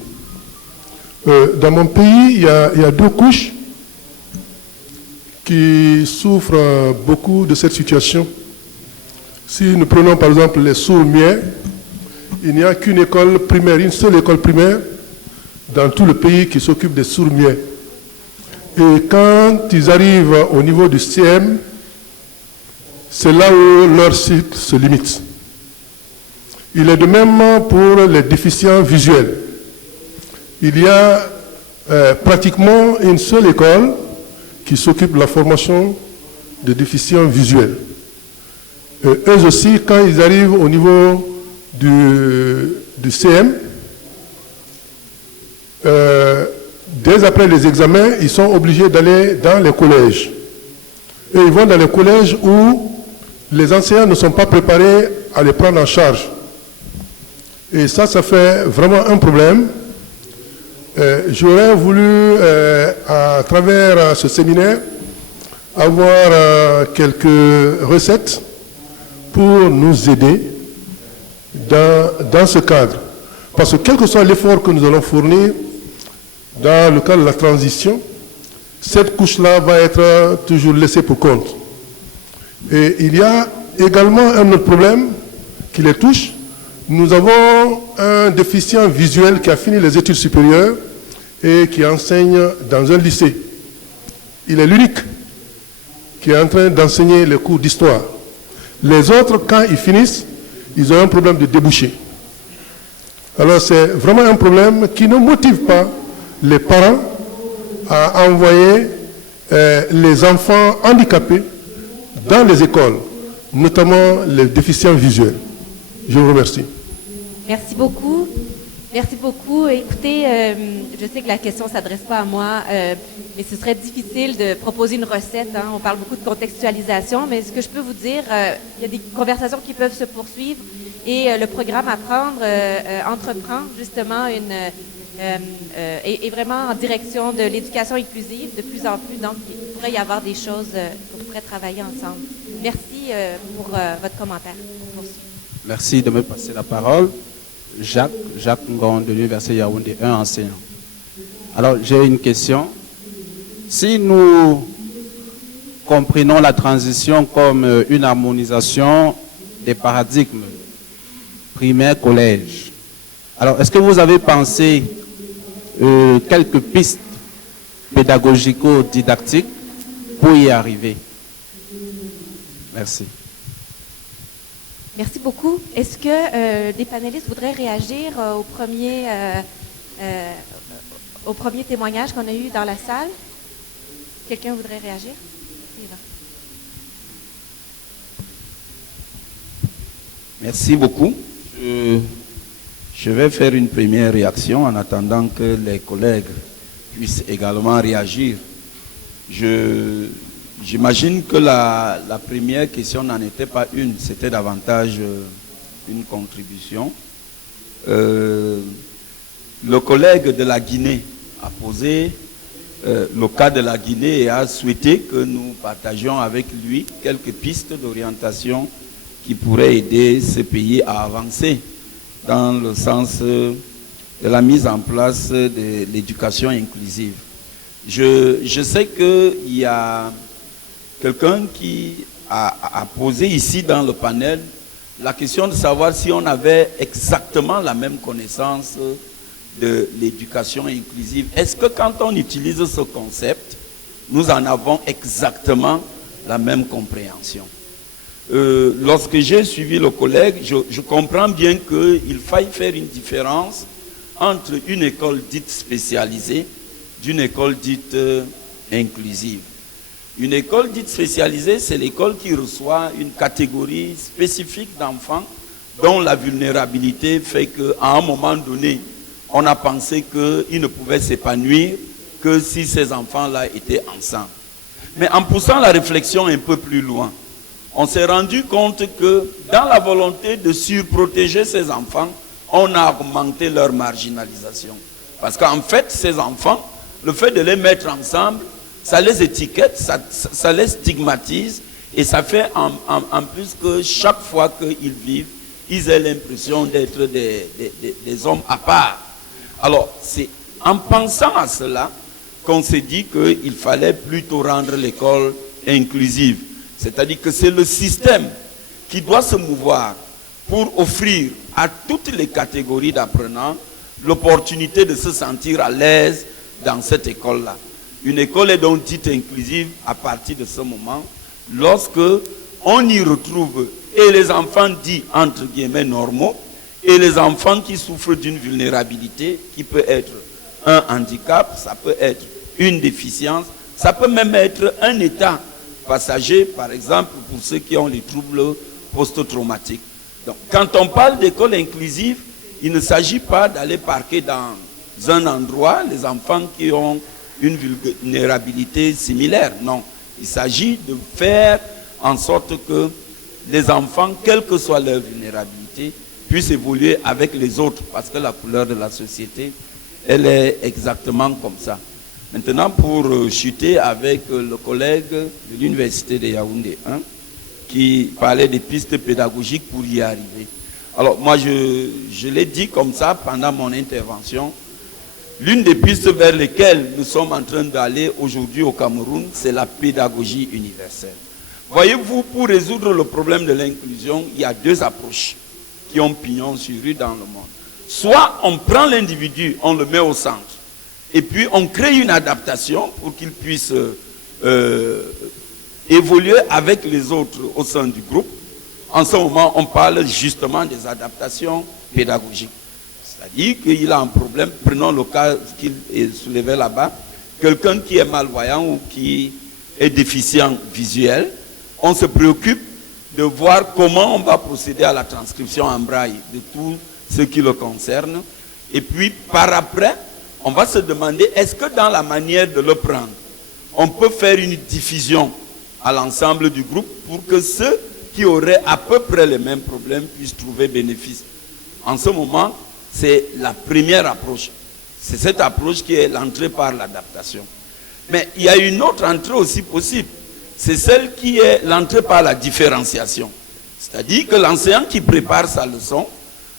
Dans mon pays, il y a deux couches qui souffrent beaucoup de cette situation. Si nous prenons par exemple les sourds-muets, il n'y a qu'une école primaire, une seule école primaire dans tout le pays qui s'occupe des sourds-muets. Et quand ils arrivent au niveau du CM, c'est là où leur cycle se limite. Il est de même pour les déficients visuels. Il y a pratiquement une seule école qui s'occupe de la formation des déficients visuels. Eux aussi, quand ils arrivent au niveau du CM, dès après les examens, ils sont obligés d'aller dans les collèges. Et ils vont dans les collèges où les enseignants ne sont pas préparés à les prendre en charge. Et ça fait vraiment un problème. J'aurais voulu, à travers ce séminaire, avoir quelques recettes pour nous aider dans ce cadre. Parce que quel que soit l'effort que nous allons fournir dans le cadre de la transition, cette couche-là va être toujours laissée pour compte. Et il y a également un autre problème qui les touche. Nous avons un déficient visuel qui a fini les études supérieures et qui enseigne dans un lycée. Il est l'unique qui est en train d'enseigner les cours d'histoire. Les autres, quand ils finissent, ils ont un problème de débouché. Alors c'est vraiment un problème qui ne motive pas les parents à envoyer les enfants handicapés dans les écoles, notamment les déficients visuels. Je vous remercie. Merci beaucoup. Merci beaucoup. Écoutez, je sais que la question ne s'adresse pas à moi, mais ce serait difficile de proposer une recette. Hein. On parle beaucoup de contextualisation, mais ce que je peux vous dire, il y a des conversations qui peuvent se poursuivre et le programme Apprendre entreprend justement est vraiment en direction de l'éducation inclusive de plus en plus. Donc, il pourrait y avoir des choses qu'on pourrait travailler ensemble. Merci pour votre commentaire. Merci de me passer la parole. Jacques Ngon de l'Université Yaoundé 1, enseignant. Alors, j'ai une question. Si nous comprenons la transition comme une harmonisation des paradigmes primaire, collège, alors est-ce que vous avez pensé quelques pistes pédagogico-didactiques pour y arriver? Merci. Merci beaucoup. Est-ce que des panélistes voudraient réagir au premier témoignage qu'on a eu dans la salle? Quelqu'un voudrait réagir? Merci beaucoup. Je vais faire une première réaction en attendant que les collègues puissent également réagir. J'imagine que la première question n'en était pas une, c'était davantage une contribution. Le collègue de la Guinée a posé le cas de la Guinée et a souhaité que nous partagions avec lui quelques pistes d'orientation qui pourraient aider ce pays à avancer dans le sens de la mise en place de l'éducation inclusive. Je sais qu'il y a quelqu'un qui a posé ici dans le panel la question de savoir si on avait exactement la même connaissance de l'éducation inclusive. Est-ce que quand on utilise ce concept, nous en avons exactement la même compréhension? Lorsque j'ai suivi le collègue, je comprends bien qu'il faille faire une différence entre une école dite spécialisée d'une école dite inclusive. Une école dite spécialisée, c'est l'école qui reçoit une catégorie spécifique d'enfants dont la vulnérabilité fait qu'à un moment donné, on a pensé qu'ils ne pouvaient s'épanouir que si ces enfants-là étaient ensemble. Mais en poussant la réflexion un peu plus loin, on s'est rendu compte que dans la volonté de surprotéger ces enfants, on a augmenté leur marginalisation. Parce qu'en fait, ces enfants, le fait de les mettre ensemble, ça les étiquette, ça les stigmatise et ça fait en plus que chaque fois qu'ils vivent, ils aient l'impression d'être des hommes à part. Alors, c'est en pensant à cela qu'on s'est dit qu'il fallait plutôt rendre l'école inclusive. C'est-à-dire que c'est le système qui doit se mouvoir pour offrir à toutes les catégories d'apprenants l'opportunité de se sentir à l'aise dans cette école-là. Une école est donc dite inclusive à partir de ce moment, lorsque on y retrouve et les enfants dits entre guillemets normaux et les enfants qui souffrent d'une vulnérabilité qui peut être un handicap, ça peut être une déficience, ça peut même être un état passager, par exemple pour ceux qui ont les troubles post-traumatiques. Donc, quand on parle d'école inclusive, il ne s'agit pas d'aller parquer dans un endroit les enfants qui ont une vulnérabilité similaire. Non, il s'agit de faire en sorte que les enfants, quelle que soit leur vulnérabilité, puissent évoluer avec les autres, parce que la couleur de la société, elle est exactement comme ça. Maintenant, pour chuter avec le collègue de l'Université de Yaoundé 1, qui parlait des pistes pédagogiques pour y arriver. Alors, moi, je l'ai dit comme ça pendant mon intervention. L'une des pistes vers lesquelles nous sommes en train d'aller aujourd'hui au Cameroun, c'est la pédagogie universelle. Voyez-vous, pour résoudre le problème de l'inclusion, il y a deux approches qui ont pignon sur rue dans le monde. Soit on prend l'individu, on le met au centre, et puis on crée une adaptation pour qu'il puisse évoluer avec les autres au sein du groupe. En ce moment, on parle justement des adaptations pédagogiques. C'est-à-dire qu'il a un problème, prenons le cas qu'il soulevait là-bas, quelqu'un qui est malvoyant ou qui est déficient visuel, on se préoccupe de voir comment on va procéder à la transcription en braille de tout ce qui le concerne. Et puis, par après, on va se demander, est-ce que dans la manière de le prendre, on peut faire une diffusion à l'ensemble du groupe pour que ceux qui auraient à peu près les mêmes problèmes puissent trouver bénéfice. En ce moment, c'est la première approche. C'est cette approche qui est l'entrée par l'adaptation. Mais il y a une autre entrée aussi possible. C'est celle qui est l'entrée par la différenciation. C'est-à-dire que l'enseignant qui prépare sa leçon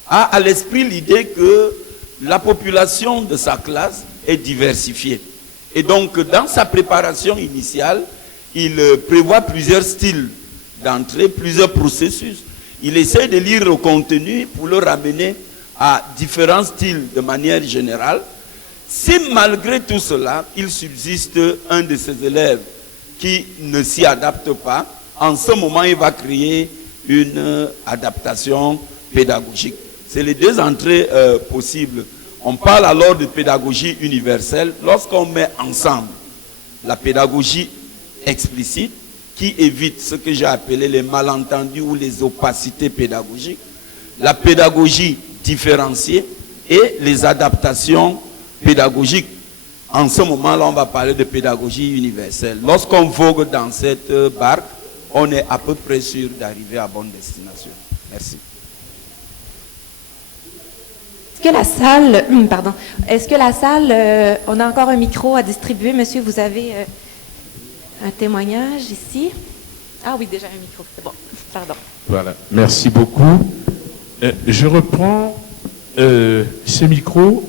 a à l'esprit l'idée que la population de sa classe est diversifiée. Et donc, dans sa préparation initiale, il prévoit plusieurs styles d'entrée, plusieurs processus. Il essaie de lire le contenu pour le ramener à différents styles de manière générale. Si malgré tout cela, il subsiste un de ses élèves qui ne s'y adapte pas, en ce moment, il va créer une adaptation pédagogique. C'est les deux entrées possibles. On parle alors de pédagogie universelle lorsqu'on met ensemble la pédagogie explicite qui évite ce que j'ai appelé les malentendus ou les opacités pédagogiques, la pédagogie différenciée et les adaptations pédagogiques. En ce moment-là, on va parler de pédagogie universelle. Lorsqu'on vogue dans cette barque, on est à peu près sûr d'arriver à bonne destination. Merci. Est-ce que la salle, on a encore un micro à distribuer, monsieur, vous avez un témoignage ici? Ah oui, déjà un micro, c'est bon, pardon. Voilà, merci beaucoup. Je reprends ce micro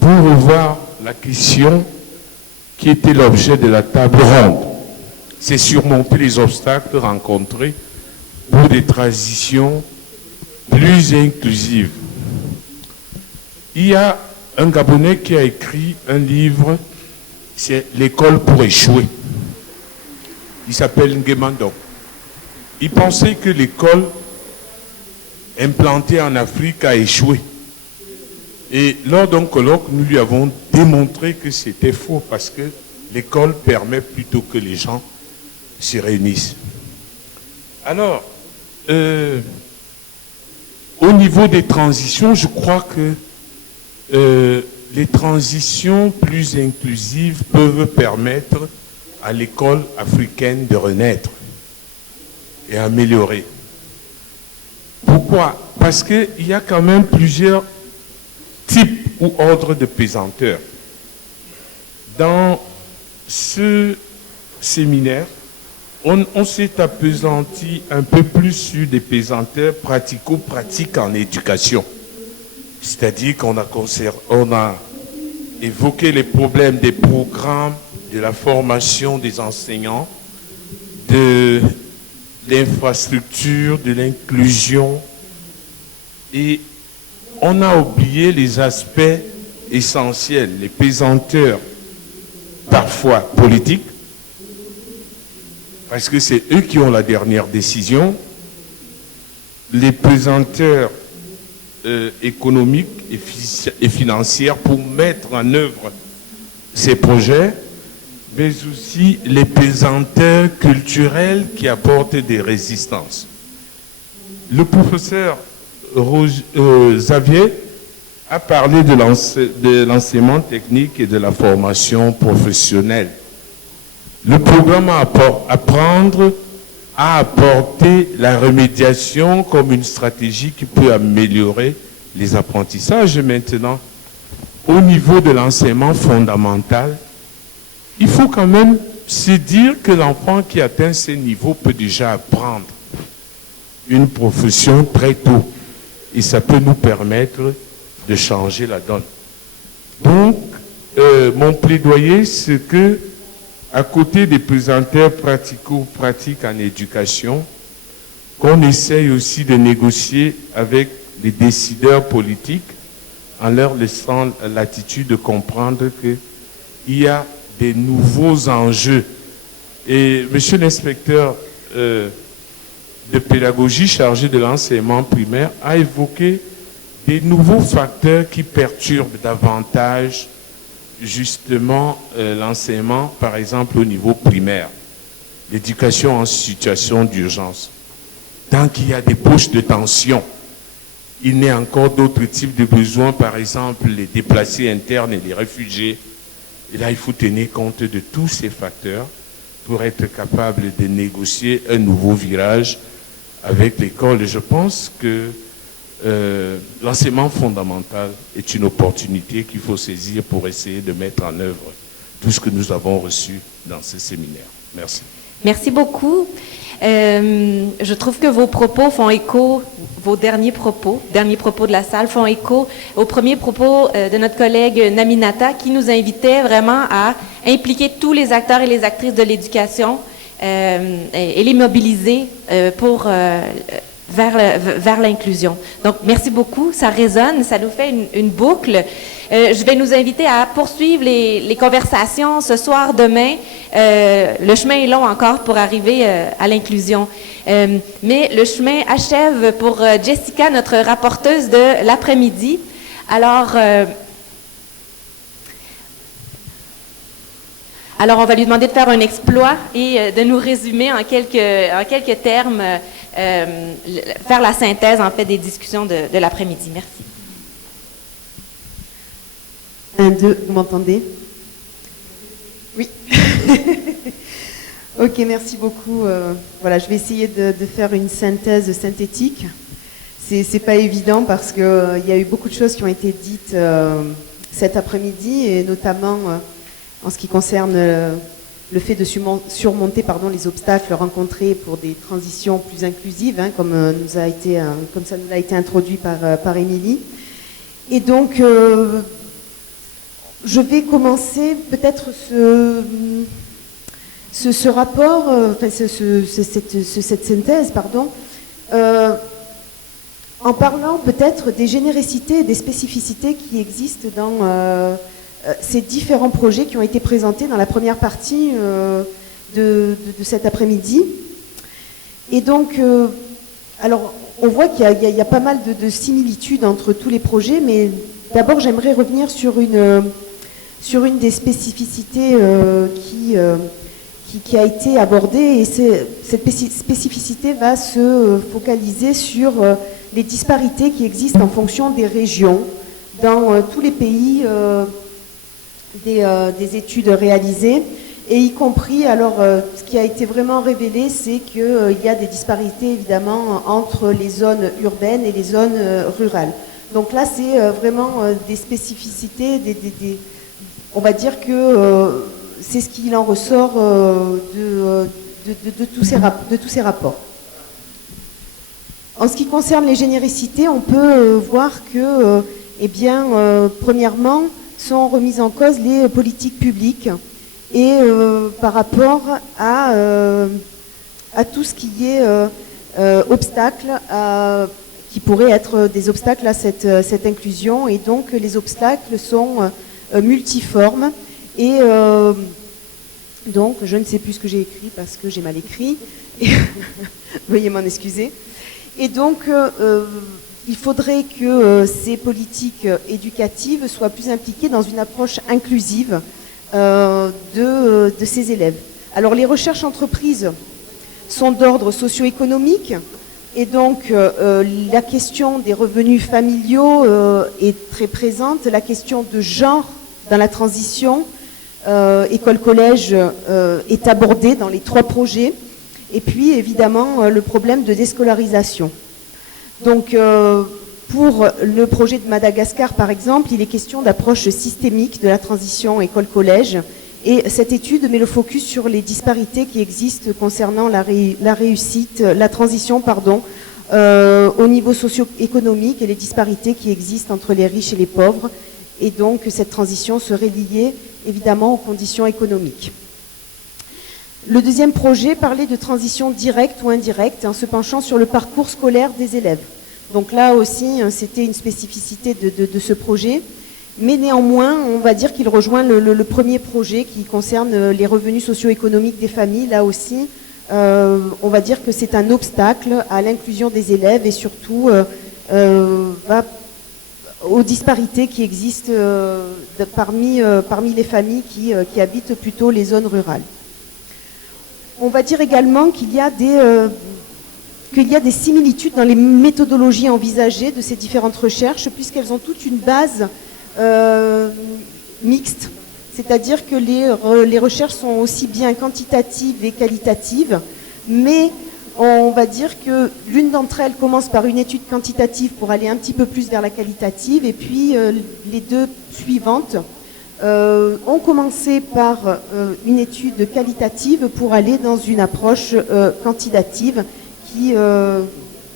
pour revoir la question qui était l'objet de la table ronde. C'est surmonter les obstacles rencontrés pour des transitions plus inclusives. Il y a un Gabonais qui a écrit un livre, c'est L'école pour échouer. Il s'appelle Ngemando. Il pensait que l'école implantée en Afrique a échoué. Et lors d'un colloque, nous lui avons démontré que c'était faux parce que l'école permet plutôt que les gens se réunissent. Alors, au niveau des transitions, je crois que les transitions plus inclusives peuvent permettre à l'école africaine de renaître et améliorer. Pourquoi? Parce qu'il y a quand même plusieurs types ou ordres de pesanteurs. Dans ce séminaire, on s'est appesanti un peu plus sur des pesanteurs pratico-pratiques en éducation. C'est-à-dire qu'on a évoqué les problèmes des programmes, de la formation des enseignants, de l'infrastructure, de l'inclusion. Et on a oublié les aspects essentiels, les pesanteurs parfois politiques, parce que c'est eux qui ont la dernière décision, les pesanteurs économiques et financières pour mettre en œuvre ces projets, mais aussi les pesanteurs culturels qui apportent des résistances. Le professeur Xavier a parlé de l'enseignement technique et de la formation professionnelle. Le programme Apprendre a apporté la remédiation comme une stratégie qui peut améliorer les apprentissages. Maintenant, au niveau de l'enseignement fondamental, il faut quand même se dire que l'enfant qui atteint ce niveau peut déjà apprendre une profession très tôt. Et ça peut nous permettre de changer la donne. Donc, mon plaidoyer, c'est que, à côté des pesanteurs pratico-pratiques en éducation, qu'on essaye aussi de négocier avec les décideurs politiques en leur laissant l'attitude de comprendre qu'il y a des nouveaux enjeux. Et monsieur l'inspecteur de pédagogie chargé de l'enseignement primaire a évoqué des nouveaux facteurs qui perturbent davantage justement l'enseignement, par exemple au niveau primaire, l'éducation en situation d'urgence. Tant qu'il y a des poches de tension, il n'y a encore d'autres types de besoins, par exemple les déplacés internes et les réfugiés. Et là, il faut tenir compte de tous ces facteurs pour être capable de négocier un nouveau virage avec l'école. Et je pense que l'enseignement fondamental est une opportunité qu'il faut saisir pour essayer de mettre en œuvre tout ce que nous avons reçu dans ce séminaire. Merci. Merci beaucoup. Je trouve que vos propos font écho, vos derniers propos de la salle font écho aux premiers propos de notre collègue Naminata qui nous invitait vraiment à impliquer tous les acteurs et les actrices de l'éducation et les mobiliser vers l'inclusion. Donc, merci beaucoup. Ça résonne, ça nous fait une boucle. Je vais nous inviter à poursuivre les conversations ce soir, demain. Le chemin est long encore pour arriver à l'inclusion. Mais le chemin achève pour Jessica, notre rapporteuse de l'après-midi. Alors, on va lui demander de faire un exploit et de nous résumer en quelques termes, faire la synthèse en fait des discussions de l'après-midi. Merci. 1, 2, vous m'entendez? Oui. Ok, merci beaucoup. Voilà, je vais essayer de faire une synthèse synthétique. C'est pas évident parce qu'il y a eu beaucoup de choses qui ont été dites cet après-midi, et notamment en ce qui concerne le fait de surmonter les obstacles rencontrés pour des transitions plus inclusives, comme ça nous a été introduit par Émilie. Et donc, je vais commencer peut-être ce rapport, cette synthèse, en parlant peut-être des générosités et des spécificités qui existent dans ces différents projets qui ont été présentés dans la première partie de cet après-midi. Et donc, alors, on voit qu'il y a pas mal de similitudes entre tous les projets, mais d'abord, j'aimerais revenir sur une des spécificités qui a été abordée, et cette spécificité va se focaliser sur les disparités qui existent en fonction des régions dans tous les pays des études réalisées, et y compris, alors ce qui a été vraiment révélé, c'est qu'il y a des disparités évidemment entre les zones urbaines et les zones rurales. Donc là, c'est vraiment des spécificités, on va dire que c'est ce qu'il en ressort de tous ces rapports. En ce qui concerne les généricités, on peut voir que, premièrement, sont remises en cause les politiques publiques, et par rapport à tout ce qui est obstacle, qui pourrait être des obstacles à cette inclusion, et donc les obstacles sont multiformes, et donc je ne sais plus ce que j'ai écrit parce que j'ai mal écrit, veuillez m'en excuser. Et donc il faudrait que ces politiques éducatives soient plus impliquées dans une approche inclusive de ces élèves. Alors les recherches entreprises sont d'ordre socio-économique, et donc la question des revenus familiaux est très présente, la question de genre dans la transition école-collège est abordée dans les 3 projets, et puis évidemment le problème de déscolarisation. Donc pour le projet de Madagascar par exemple, il est question d'approche systémique de la transition école-collège, et cette étude met le focus sur les disparités qui existent concernant la transition au niveau socio-économique, et les disparités qui existent entre les riches et les pauvres, et donc cette transition serait liée évidemment aux conditions économiques. Le deuxième projet parlait de transition directe ou indirecte, en se penchant sur le parcours scolaire des élèves. Donc là aussi, c'était une spécificité de ce projet, mais néanmoins, on va dire qu'il rejoint le premier projet qui concerne les revenus socio-économiques des familles. Là aussi, on va dire que c'est un obstacle à l'inclusion des élèves, et surtout va aux disparités qui existent parmi les familles qui habitent plutôt les zones rurales. On va dire également qu'il y a qu'il y a des similitudes dans les méthodologies envisagées de ces différentes recherches, puisqu'elles ont toute une base mixte. C'est-à-dire que les recherches sont aussi bien quantitatives et qualitatives, mais on va dire que l'une d'entre elles commence par une étude quantitative pour aller un petit peu plus vers la qualitative, et puis les deux suivantes ont commencé par une étude qualitative pour aller dans une approche quantitative qui,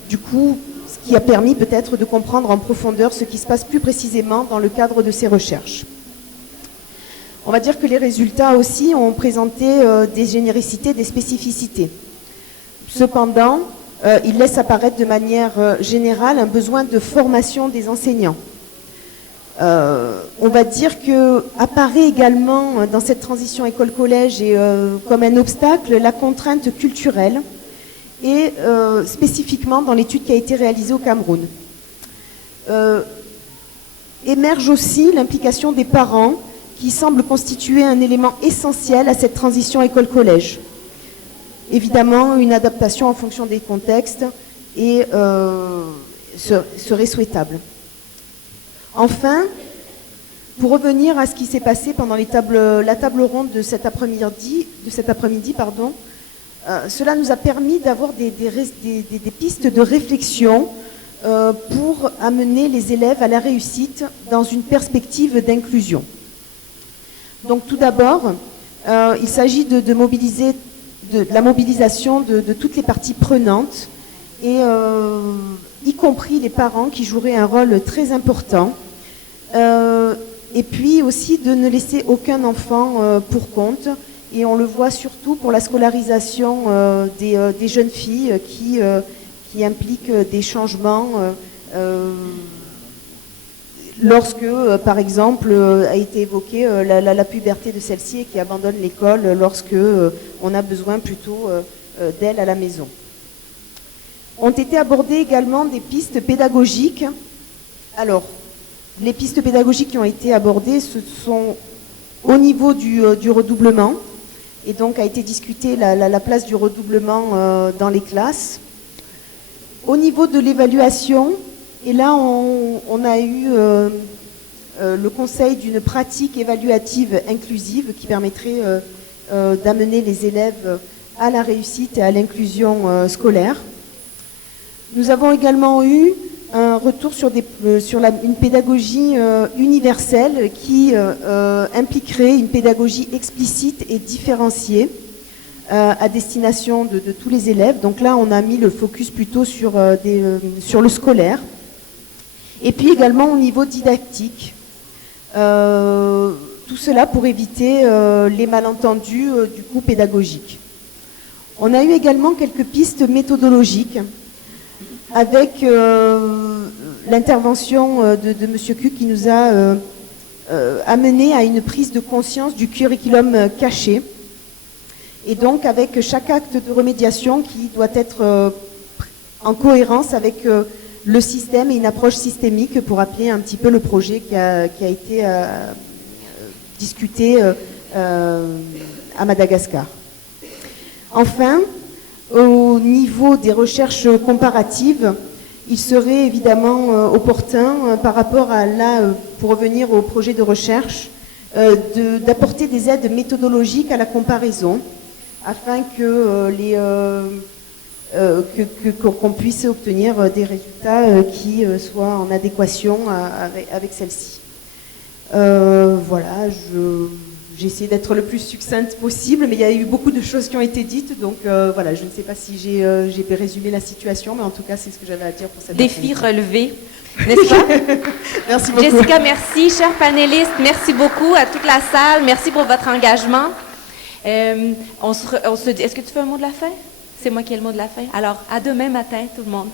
du coup, ce qui a permis peut-être de comprendre en profondeur ce qui se passe plus précisément dans le cadre de ces recherches. On va dire que les résultats aussi ont présenté des généricités, des spécificités. Cependant, ils laissent apparaître de manière générale un besoin de formation des enseignants. On va dire que apparaît également dans cette transition école-collège et comme un obstacle la contrainte culturelle, et spécifiquement dans l'étude qui a été réalisée au Cameroun. Émerge aussi l'implication des parents qui semble constituer un élément essentiel à cette transition école-collège. Évidemment, une adaptation en fonction des contextes serait souhaitable. Enfin, pour revenir à ce qui s'est passé pendant la table ronde de cet après-midi, cela nous a permis d'avoir des pistes de réflexion pour amener les élèves à la réussite dans une perspective d'inclusion. Donc tout d'abord, il s'agit de la mobilisation de toutes les parties prenantes, et y compris les parents qui joueraient un rôle très important, et puis aussi de ne laisser aucun enfant pour compte. Et on le voit surtout pour la scolarisation des jeunes filles qui impliquent des changements lorsque, par exemple, a été évoquée la puberté de celle-ci et qui abandonne l'école lorsque on a besoin plutôt d'elle à la maison. Ont été abordées également des pistes pédagogiques. Alors, les pistes pédagogiques qui ont été abordées, ce sont au niveau du redoublement, et donc a été discutée la place du redoublement dans les classes. Au niveau de l'évaluation, et là on a eu le conseil d'une pratique évaluative inclusive qui permettrait d'amener les élèves à la réussite et à l'inclusion scolaire. Nous avons également eu un retour sur une pédagogie universelle qui impliquerait une pédagogie explicite et différenciée à destination de tous les élèves. Donc là, on a mis le focus plutôt sur le scolaire. Et puis également au niveau didactique. Tout cela pour éviter les malentendus du coup pédagogique. On a eu également quelques pistes méthodologiques, avec l'intervention de M. Q qui nous a amené à une prise de conscience du curriculum caché, et donc avec chaque acte de remédiation qui doit être en cohérence avec le système et une approche systémique pour appeler un petit peu le projet qui a été discuté à Madagascar. Enfin, au niveau des recherches comparatives, il serait évidemment opportun, par rapport à pour revenir au projet de recherche, d'apporter des aides méthodologiques à la comparaison, afin qu'on puisse obtenir des résultats qui soient en adéquation avec celle-ci. Voilà, j'ai essayé d'être le plus succincte possible, mais il y a eu beaucoup de choses qui ont été dites, donc voilà, je ne sais pas si j'ai résumé la situation, mais en tout cas, c'est ce que j'avais à dire pour cette Défi relevé, n'est-ce pas? Merci beaucoup. Jessica, merci. Chers panélistes, merci beaucoup à toute la salle. Merci pour votre engagement. Est-ce que tu fais un mot de la fin? C'est moi qui ai le mot de la fin. Alors, à demain matin, tout le monde.